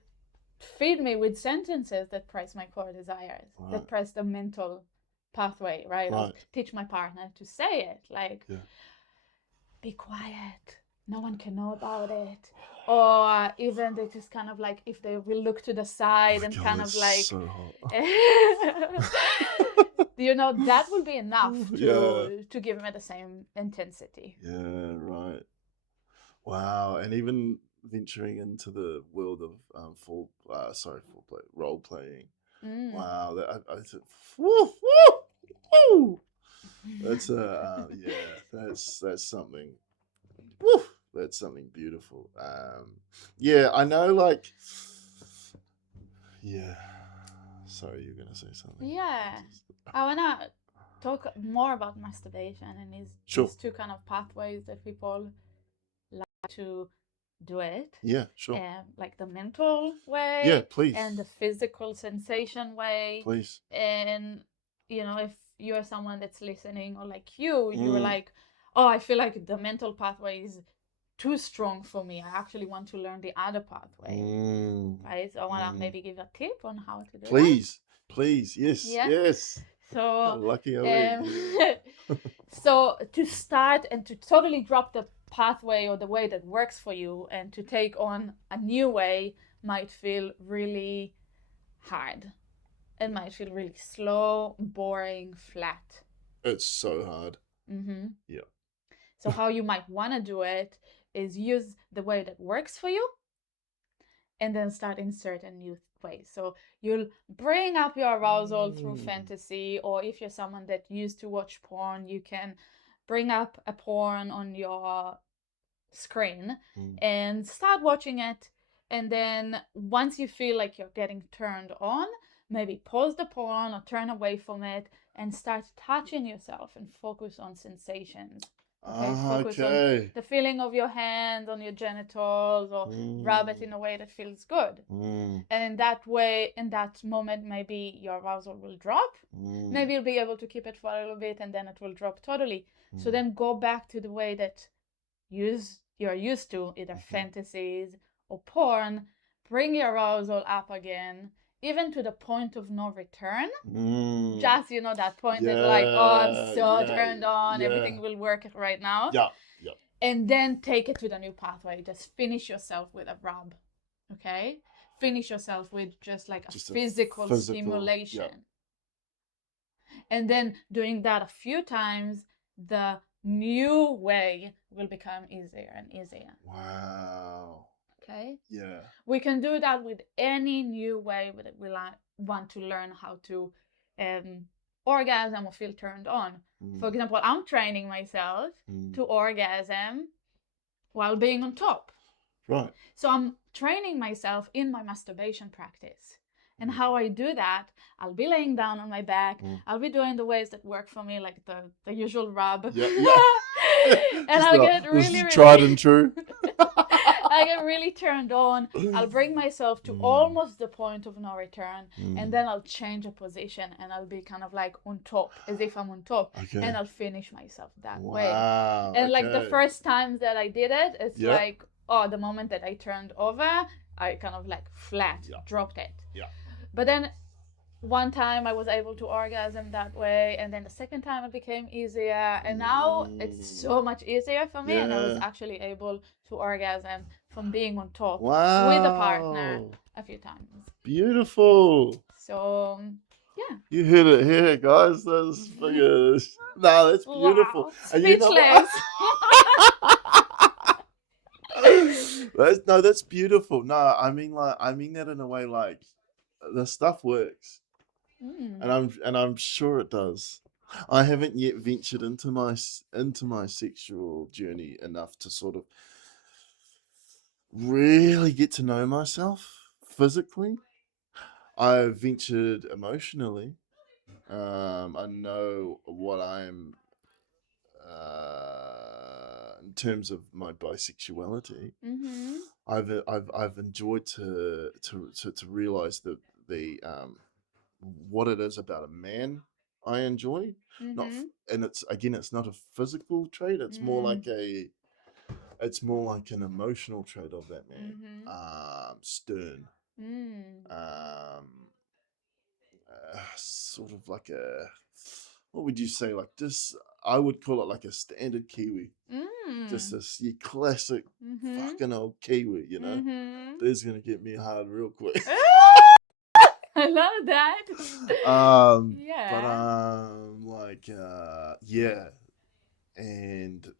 feed me with sentences that press my core desires, that press the mental pathway, right? I'll teach my partner to say it, like, be quiet, no one can know about it. Or even they just kind of like, if they will look to the side and kind of like, so hot. that will be enough to give me the same intensity. Yeah, right. Wow, and even venturing into the world of foreplay, role playing. Wow, that I woo, woo! Woo! That's that's something. Woo! That's something beautiful. Yeah, I know. Like, yeah. Sorry, you're gonna say something. Yeah, I wanna talk more about masturbation and Sure. these two kind of pathways that people like to do it. Yeah, sure. Like the mental way, Yeah, please. and the physical sensation way. Please. And if you're someone that's listening, or like you're like, oh, I feel like the mental pathway is too strong for me. I actually want to learn the other pathway. Right? So I want to maybe give a tip on how to do Please. Please. Yes. Yeah. Yes. So lucky Ali. so to start and to totally drop the pathway or the way that works for you and to take on a new way might feel really hard. It might feel really slow, boring, flat. It's so hard. Yeah. So how you might want to do it is use the way that works for you and then start inserting new ways. So you'll bring up your arousal through fantasy, or if you're someone that used to watch porn, you can bring up a porn on your screen and start watching it. And then once you feel like you're getting turned on, maybe pause the porn or turn away from it and start touching yourself and focus on sensations. Okay, focus on the feeling of your hand on your genitals, or rub it in a way that feels good. And in that way, in that moment, maybe your arousal will drop. Maybe you'll be able to keep it for a little bit and then it will drop totally. So then go back to the way that you're used to, either fantasies or porn. Bring your arousal up again, even to the point of no return. Just that point that like, oh, I'm so turned on, everything will work right now. Yeah. And then take it to the new pathway. Just finish yourself with a rub. Okay? Finish yourself with just like a physical stimulation. And then doing that a few times, the new way will become easier and easier. Wow. Okay? Yeah. We can do that with any new way that we want to learn how to orgasm or feel turned on. For example, I'm training myself to orgasm while being on top. Right. So I'm training myself in my masturbation practice. And how I do that, I'll be laying down on my back. I'll be doing the ways that work for me, like the usual rub. Yeah. And I'll get really tried and true. I get really turned on. I'll bring myself to almost the point of no return, and then I'll change a position and I'll be kind of like on top, as if I'm on top, and I'll finish myself that way. And like the first times that I did it, it's like, the moment that I turned over, I kind of like dropped it. Yeah. But then one time I was able to orgasm that way, and then the second time it became easier, and now it's so much easier for me, and I was actually able to orgasm from being on top with a partner a few times. Beautiful. So yeah. You heard it here, guys. That's fucking that's beautiful. Wow. Speechless. That's beautiful. No, I mean that in a way, like the stuff works. And I'm sure it does. I haven't yet ventured into my sexual journey enough to sort of really get to know myself physically. I've ventured emotionally. I know what I'm in terms of my bisexuality. I've enjoyed to realize that the what it is about a man I enjoy. And it's not a physical trait. It's more like an emotional trait of that man. Stern. Sort of like what would you say? Like this, I would call it like a standard Kiwi. Just this classic fucking old Kiwi, That's gonna get me hard real quick. I love that. And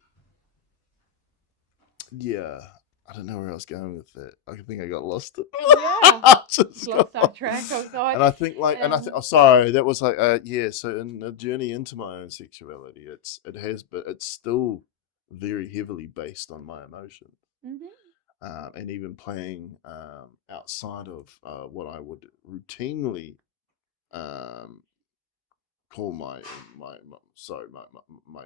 I don't know where I was going with that. I think I got lost. Yeah, Just lost our got track. lost. Oh God. And I think oh sorry, that was like yeah. So in a journey into my own sexuality, but it's still very heavily based on my emotions. And even playing outside of what I would routinely um, call my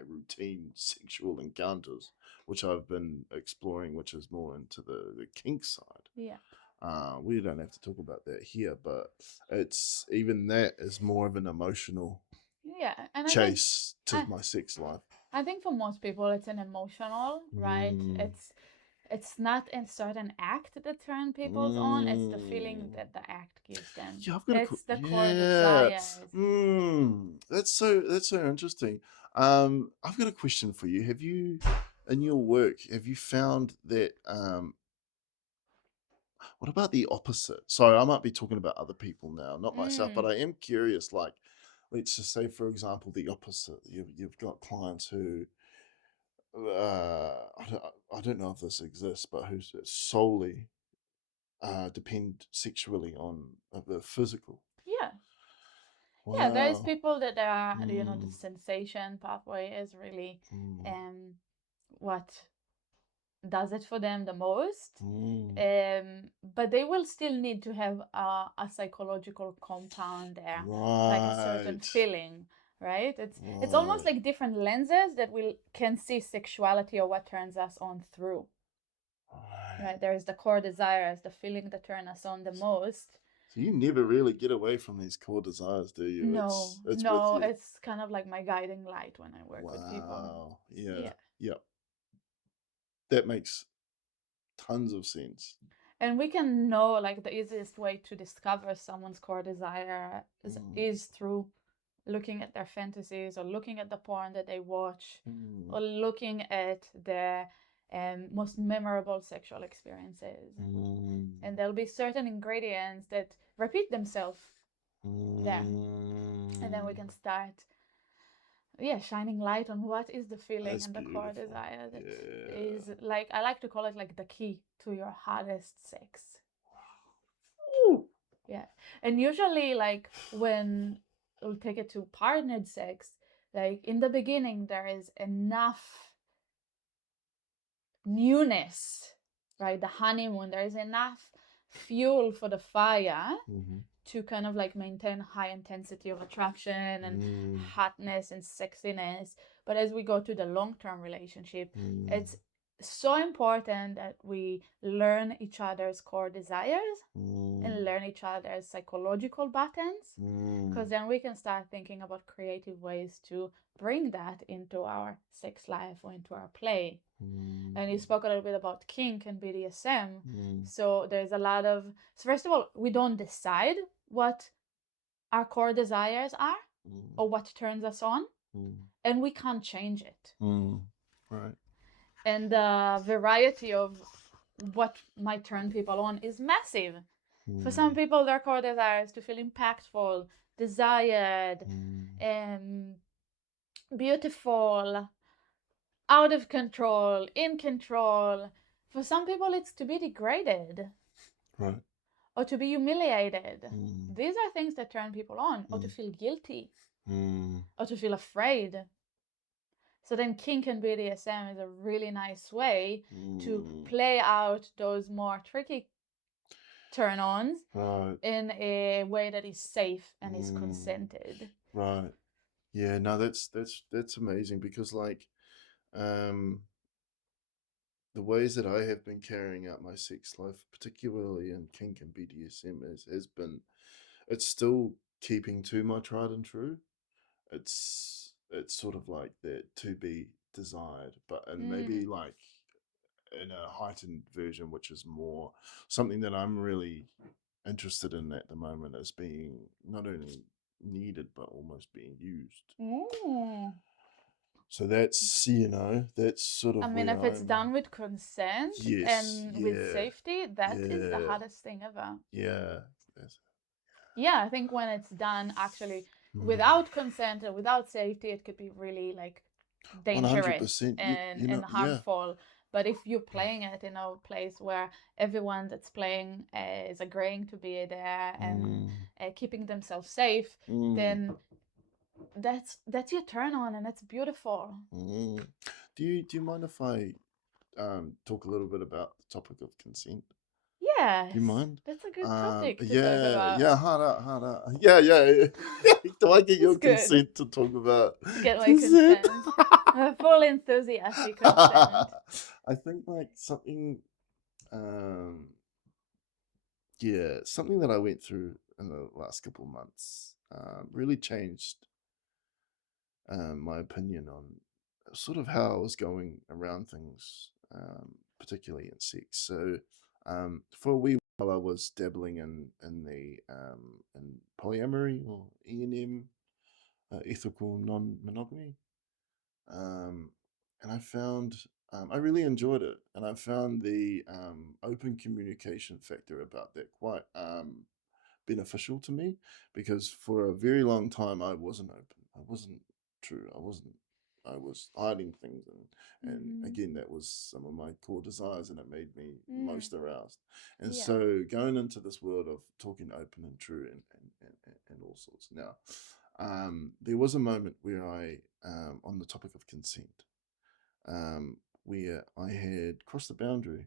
routine sexual encounters, which I've been exploring, which is more into the kink side. Yeah. We don't have to talk about that here, but it's even that is more of an emotional Yeah, and chase to my sex life. I think for most people it's an emotional, right? It's not a certain act that turns people on. It's the feeling that the act gives them. Yeah, I've got it's the core yeah. desires. That's so interesting. I've got a question for you. Have you, in your work, have you found that what about the opposite? So I might be talking about other people now, not myself, but I am curious. Like, let's just say, for example, the opposite. You've got clients who, I don't know if this exists, but who solely depend sexually on the physical. Yeah. Wow. Yeah, there's people that are, the sensation pathway is really what does it for them the most. But they will still need to have a psychological compound there, like a certain feeling, right? It's almost like different lenses that we can see sexuality or what turns us on through. Right, there's the core desires, the feeling that turn us on the most. So you never really get away from these core desires, do you? No, it's no, with you. it's kind of like my guiding light when I work with people. Wow. Yeah. Yep. That makes tons of sense. And we can know, like, the easiest way to discover someone's core desire is through looking at their fantasies or looking at the porn that they watch or looking at their most memorable sexual experiences. And there'll be certain ingredients that repeat themselves there. And then we can start shining light on what is the feeling. That's and the core desire that is like, I like to call it like the key to your hardest sex. Yeah. And usually, like, when we'll take it to partnered sex, like in the beginning there is enough newness, right? The honeymoon, there is enough fuel for the fire to kind of like maintain high intensity of attraction and hotness and sexiness. But as we go to the long-term relationship, it's so important that we learn each other's core desires and learn each other's psychological buttons, because then we can start thinking about creative ways to bring that into our sex life or into our play. And you spoke a little bit about kink and BDSM. So there's a lot of, so first of all, we don't decide what our core desires are or what turns us on, and we can't change it. Right. And the variety of what might turn people on is massive. For some people, their core desire is to feel impactful, desired, beautiful, out of control, in control. For some people, it's to be degraded. Right. Or to be humiliated. These are things that turn people on. Or to feel guilty. Or to feel afraid. So then kink and BDSM is a really nice way to play out those more tricky turn-ons in a way that is safe and is consented. Right. Yeah, no, that's amazing, because like the ways that I have been carrying out my sex life, particularly in kink and BDSM, has been, it's still keeping to my tried and true. It's sort of like that to be desired, but and maybe like in a heightened version, which is more something that I'm really interested in at the moment, as being not only needed but almost being used. So that's, that's sort of, I mean, if it's done with consent and with safety, that is the hardest thing ever. Yeah. Yeah, I think when it's done actually without consent or without safety, it could be really like dangerous and harmful. But if you're playing it in a place where everyone that's playing is agreeing to be there and keeping themselves safe, then that's your turn on, and that's beautiful. Do you mind if I talk a little bit about the topic of consent? Yes, Do you mind? that's a good topic to talk Yeah, about. yeah, hard out, hard out. Yeah. Do I get your It's good. consent to talk about Get my consent? consent. Full enthusiastic consent. I think like something, yeah, something that I went through in the last couple of months really changed my opinion on sort of how I was going around things, particularly in sex. So for a wee while, I was dabbling in the in polyamory or E&M, ethical non-monogamy, and I found I really enjoyed it, and I found the open communication factor about that quite beneficial to me, because for a very long time I wasn't open. I wasn't true. I was hiding things, and again, that was some of my core desires, and it made me most aroused. And Yeah. so going into this world of talking open and true and all sorts. Now, there was a moment where I, on the topic of consent, where I had crossed the boundary.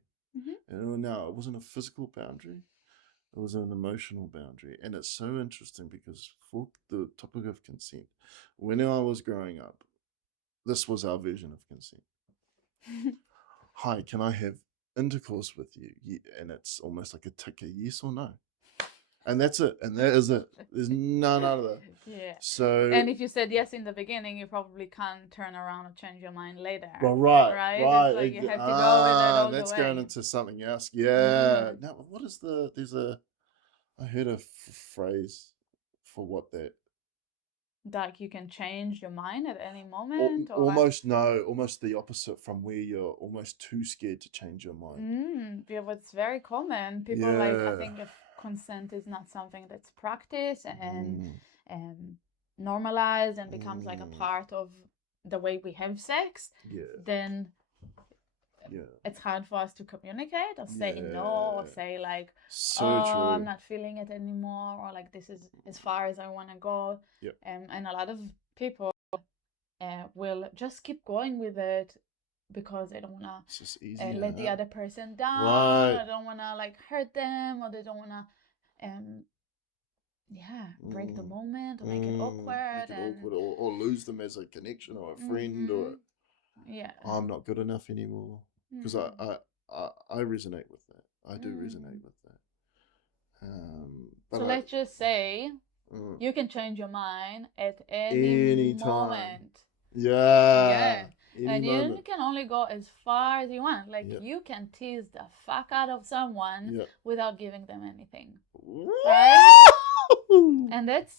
And now it wasn't a physical boundary, it was an emotional boundary. And it's so interesting because for the topic of consent, when I was growing up, this was our version of consent. Hi, can I have intercourse with you? And it's almost like a ticker, yes or no. And that's it. And that is it. There's none other. Yeah. So, and if you said yes in the beginning, you probably can't turn around and change your mind later. well, right. It's like you have to go with it all the that's way. going into something else. Yeah. Now, what is I heard a phrase for what that. Like you can change your mind at any moment, or almost no, almost the opposite, from where you're almost too scared to change your mind. Yeah, but it's very common. People like, I think if consent is not something that's practiced and normalized and becomes like a part of the way we have sex, then it's hard for us to communicate or say no, or say like, so true. I'm not feeling it anymore, or like this is as far as I want to go. And a lot of people will just keep going with it because they don't want to let the other person down, or don't want to like hurt them, or they don't want to break the moment or make it awkward, or lose them as a connection or a friend, or I'm not good enough anymore, because I resonate with that. I do resonate with that. So let's just say you can change your mind at any moment. Yeah. And you can only go as far as you want. Like you can tease the fuck out of someone without giving them anything. Right? And that's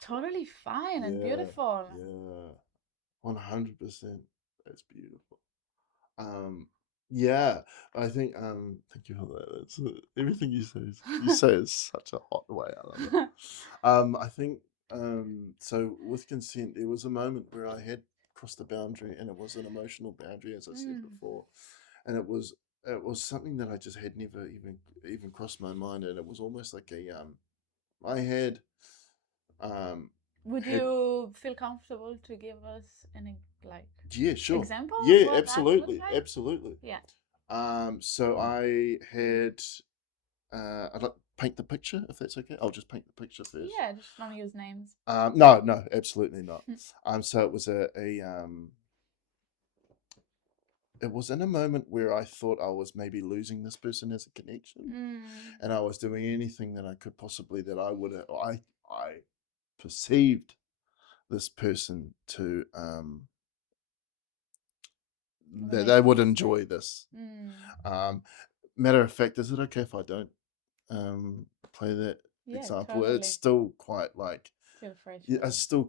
totally fine and beautiful. Yeah. 100%. That's beautiful. Yeah, I think thank you for that. That's everything you say is such a hot way. I love it. I think so with consent, there was a moment where I had crossed the boundary, and it was an emotional boundary, as I said before, and it was something that I just had never even crossed my mind, and it was almost like I had Would you feel comfortable to give us an example? Yeah, of what absolutely, that looks like? absolutely. Yeah. So I had I'd like to paint the picture, if that's okay. I'll just paint the picture first. Yeah, just don't use names. No, absolutely not. So it was it was in a moment where I thought I was maybe losing this person as a connection, and I was doing anything that I could possibly, that I would I perceived this person to that they would enjoy this. Matter of fact, is it okay if I don't play that example? Totally. It's still quite like, Feel free. it's still,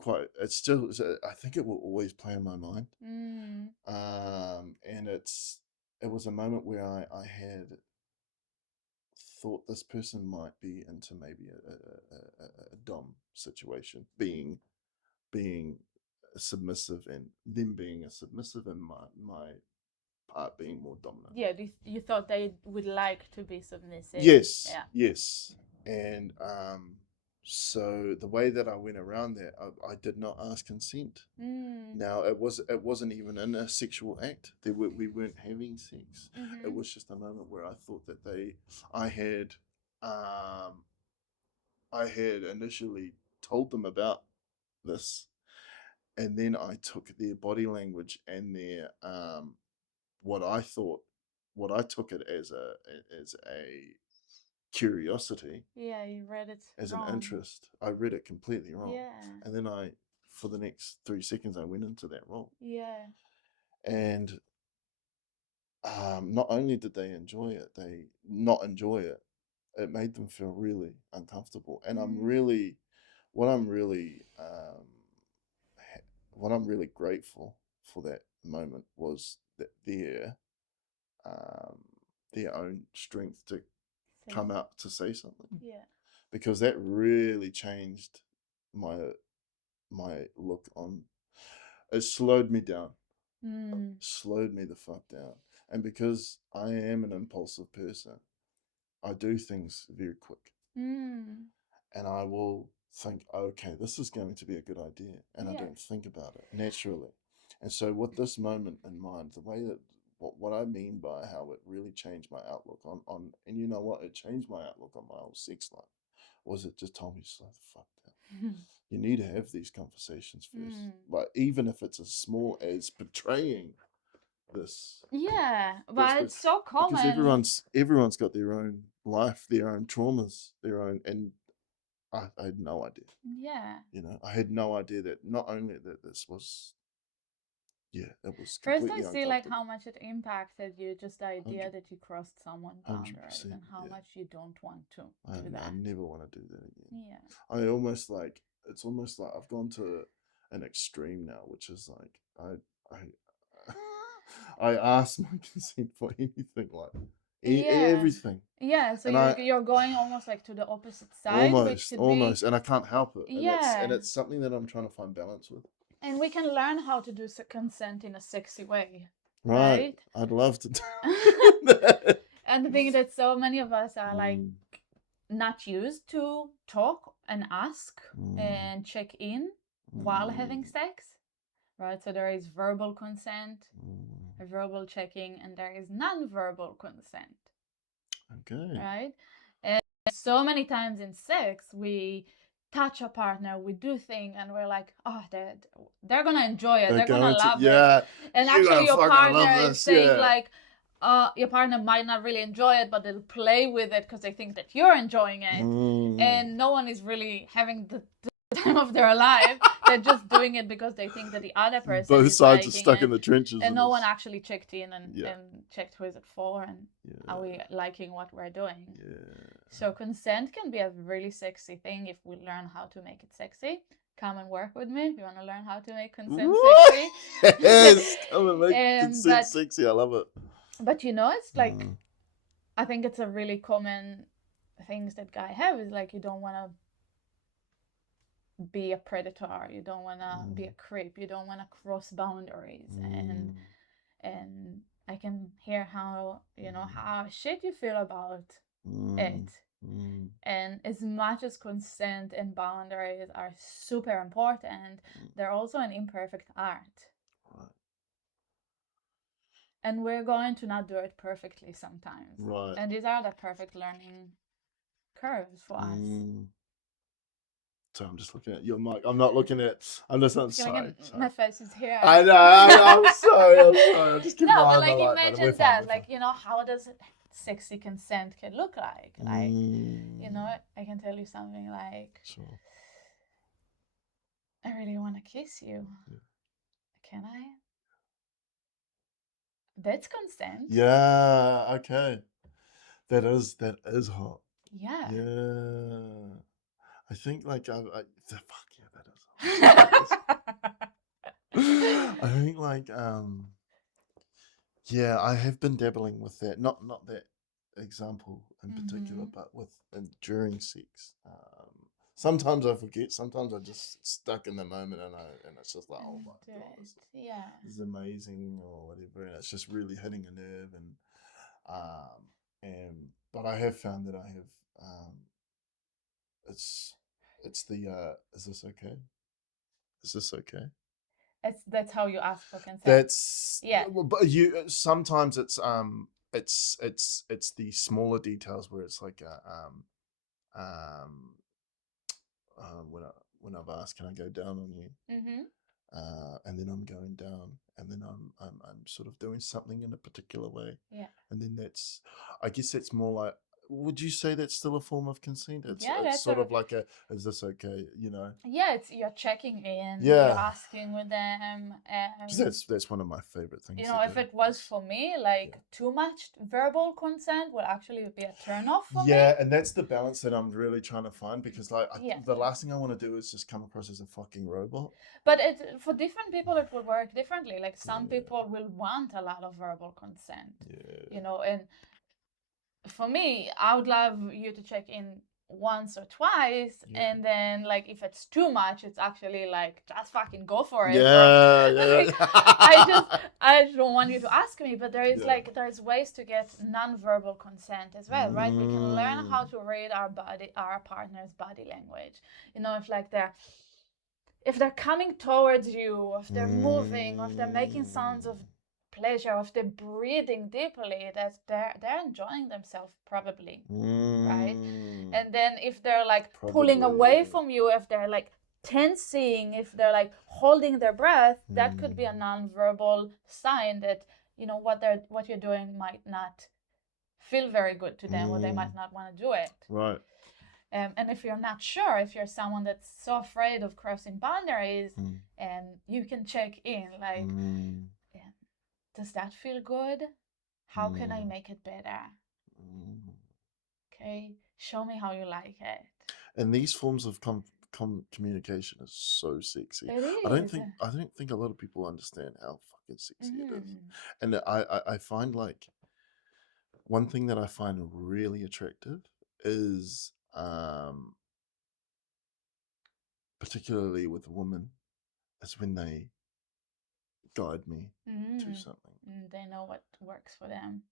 I think it will always play in my mind. And it was a moment where I had thought this person might be into maybe a dom situation, being submissive, and them being a submissive, and my part being more dominant. Yeah, you thought they would like to be submissive. Yes, Yeah. yes. And so the way that I went around that, I did not ask consent. Now it wasn't even in a sexual act. We weren't having sex. It was just a moment where I thought that I had initially told them about this, and then I took their body language and their what I took it as a curiosity. Yeah, you read it as wrong. an interest. I read it completely wrong. Yeah. And then for the next 3 seconds, I went into that role. Yeah. And not only did they not enjoy it, it made them feel really uncomfortable. And what I'm really grateful for that moment was that their own strength to come out to say something. Yeah. Because that really changed my look on. It slowed me down. Slowed me the fuck down. And because I am an impulsive person, I do things very quick. And I will think, okay, this is going to be a good idea. And I don't think about it naturally. And so with this moment in mind, the way that what I mean by how it really changed my outlook on and you know what, it changed my outlook on my whole sex life, was it just told me to slow the fuck down. You need to have these conversations first. Like, even if it's as small as betraying this. Yeah, but it's so common. Because everyone's got their own life, their own traumas, their own, and I had no idea. Yeah. You know, I had no idea that not only that this was, it was First, completely I see like how much it impacted you, just the idea 100, that you crossed someone's boundaries and how much you don't want to do that. I never want to do that again. Yeah. It's almost like I've gone to an extreme now, which is like I ask my consent for anything, like everything. Yeah, so you're going almost like to the opposite side. Almost, and I can't help it. And it's something that I'm trying to find balance with. And we can learn how to do consent in a sexy way. Right? I'd love to do that. And the thing that so many of us are like not used to talk and ask and check in while having sex. Right? So there is verbal consent, verbal checking, and there is non-verbal consent. Okay. Right? And so many times in sex, we touch a partner, we do things, and we're like, oh, they're gonna enjoy it, they're gonna love it. And actually your partner is saying like, your partner might not really enjoy it, but they'll play with it because they think that you're enjoying it. And no one is really having the time of their life. They're just doing it because they think that the other person both sides are stuck in the trenches, and no one actually checked in and checked who is it for and are we liking what we're doing. So consent can be a really sexy thing if we learn how to make it sexy. Come and work with me if you want to learn how to make consent sexy. Yes, come and make consent sexy. I love it. But you know, it's like I think it's a really common things that guys have is like you don't want to be a predator, you don't want to be a creep, you don't want to cross boundaries. And I can hear how how shit you feel about it. And as much as consent and boundaries are super important, they're also an imperfect art. And we're going to not do it perfectly sometimes. And these are the perfect learning curves for us. So I'm just looking at your mic. I'm not looking at. I'm just not sorry. My face is here. I know. I'm sorry. I'm just kidding. No, but like imagine that. Like how does sexy consent can look like? Like I can tell you something like. Sure. I really want to kiss you. Yeah. Can I? That's consent. Yeah. Okay. That is hot. Yeah. Yeah. I think like fuck yeah, that is hot. I think like I have been dabbling with that. Not that example in particular, but with during sex. Sometimes I forget. Sometimes I just stuck in the moment, and it's just like, oh And my do god, it. Yeah. this is amazing or whatever, and it's just really hitting a nerve, um, but I have found that I have it's is this okay? Is this okay? That's how you ask for consent. That's Yeah. well, but you sometimes it's the smaller details where it's like um when I've asked, can I go down on you? Mm-hmm. And then I'm going down, and then I'm sort of doing something in a particular way, Yeah. and then I guess that's more like. Would you say that's still a form of consent? Yeah, It's that's sort of like is this okay? yeah, it's you're checking in, you're Yeah, asking with them. because that's one of my favorite things to If do. it was for me, like too much verbal consent would actually be a turn off for me. Yeah, and that's the balance that I'm really trying to find, because Yeah. the last thing I want to do is just come across as a fucking robot. But for different people it will work differently. Like some people will want a lot of verbal consent. Yeah. And for me, I would love you to check in once or twice, and then like if it's too much, it's actually like just fucking go for it. Yeah. I don't want you to ask me, but there's ways to get non-verbal consent as well, right? We can learn how to read our partner's body language. If they're coming towards you, if they're moving, or if they're making sounds of pleasure, if they're breathing deeply, that they're enjoying themselves probably, right? And then if they're like pulling away from you, if they're like tensing, if they're like holding their breath, that could be a non-verbal sign that what you're doing might not feel very good to them, or they might not want to do it. Right. And if you're not sure, if you're someone that's so afraid of crossing boundaries, you can check in like, does that feel good? How can I make it better? Okay, show me how you like it. And these forms of communication is so sexy. It is. I don't think a lot of people understand how fucking sexy it is. And I find like one thing that I find really attractive is particularly with women, is when they guide me to something. They know what works for them.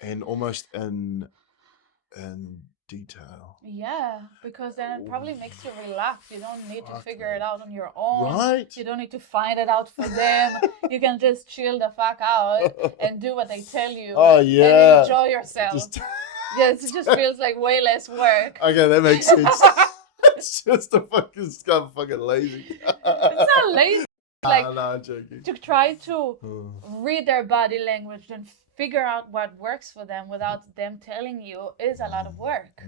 And almost in detail. Yeah, because then it probably makes you relax. You don't need to figure it out on your own. Right. You don't need to find it out for them. You can just chill the fuck out and do what they tell you. Oh yeah. And enjoy yourself. Yes, it just feels like way less work. Okay, that makes sense. It's just a fucking lazy. It's not lazy. Like, no, I'm joking. To try to read their body language and figure out what works for them without them telling you is a lot of work.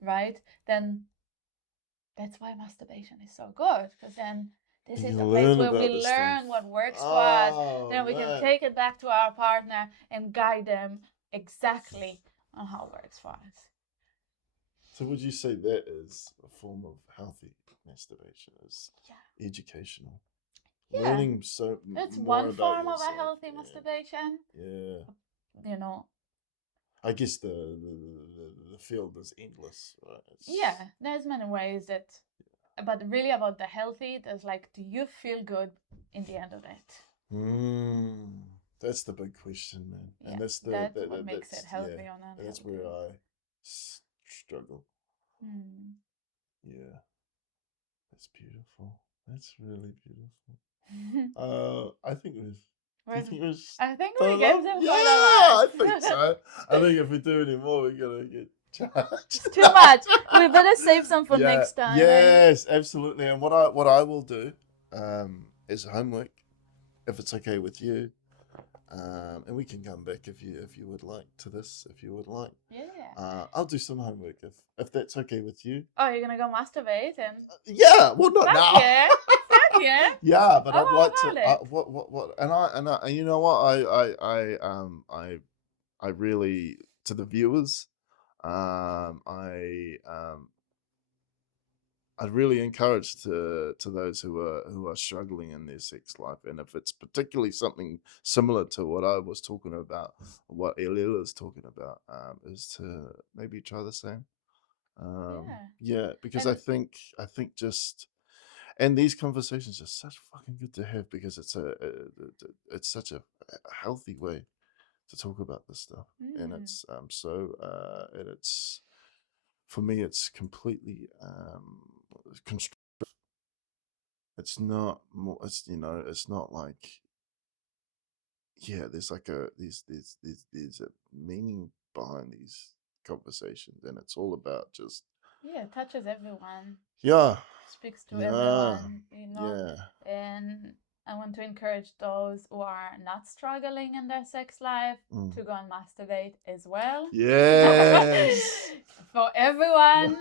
Right? Then that's why masturbation is so good, because then this is the place where we learn what works for us. Then we can take it back to our partner and guide them exactly on how it works for us. So would you say that is a form of healthy masturbation? Is educational? Yeah. Learning it's more one about form yourself. of a healthy masturbation. Yeah. I guess the field is endless, right? There's many ways but really about the healthy, there's like, do you feel good in the end of it? That's the big question, man. Yeah, and that's what makes it healthy or not. And that's where I struggle. Yeah, that's beautiful. That's really beautiful. I think it was. I think we gave them yeah, quite I think so. I think if we do any more, we're gonna get charged. Too much. We better save some for next time. Yes, absolutely. And what I will do, is homework, if it's okay with you. And we can come back if you would like to this, if you would like. Yeah. I'll do some homework if that's okay with you. Oh, you're gonna go masturbate and? Yeah, well, not now. Yeah. Yeah. Yeah, but I'd like to. What? And you know what? I really, to the viewers, I'd really encourage to those who are struggling in their sex life, and if it's particularly something similar to what I was talking about, what Ilil is talking about, is to maybe try the same. Yeah, because And I think just and these conversations are such fucking good to have because it's such a healthy way to talk about this stuff, and it's and it's for me it's completely constructive. It's not more. It's it's not like there's like there's a meaning behind these conversations, and it's all about just it touches everyone, yeah, speaks to yeah, everyone, yeah. and I want to encourage those who are not struggling in their sex life to go and masturbate as well. Yes. For everyone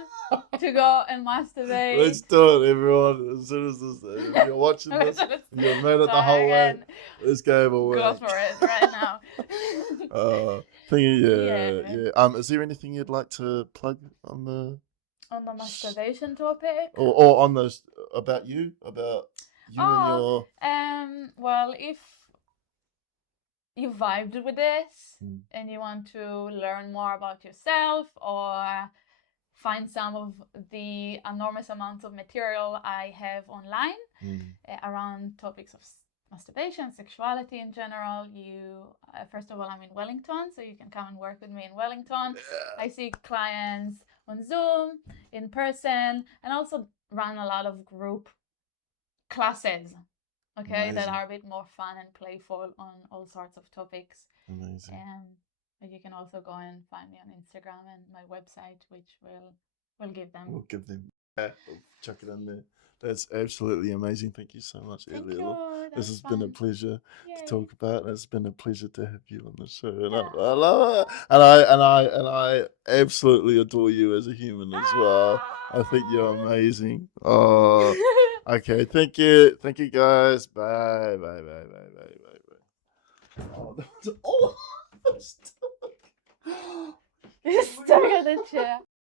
to go and masturbate. Let's do it, everyone. As soon as this, if you're watching this, you've made it the whole way. Let's go away. Go for it right now. Yeah. Is there anything you'd like to plug on the masturbation topic? or on the about you and your? Well, if you vibed with this and you want to learn more about yourself or find some of the enormous amounts of material I have online around topics of masturbation, sexuality in general, first of all, I'm in Wellington, so you can come and work with me in Wellington. I see clients on Zoom, in person, and also run a lot of group classes, that are a bit more fun and playful on all sorts of topics. Amazing. But you can also go and find me on Instagram and my website, which we'll give them. We'll give them. We'll chuck it in there. That's absolutely amazing. Thank you so much, Ilil. This has been a pleasure to talk about. It's been a pleasure to have you on the show, and I love it. And I absolutely adore you as a human as well. I think you're amazing. Oh, okay. Thank you, guys. Bye. Oh, that was all. You're stuck in the chair.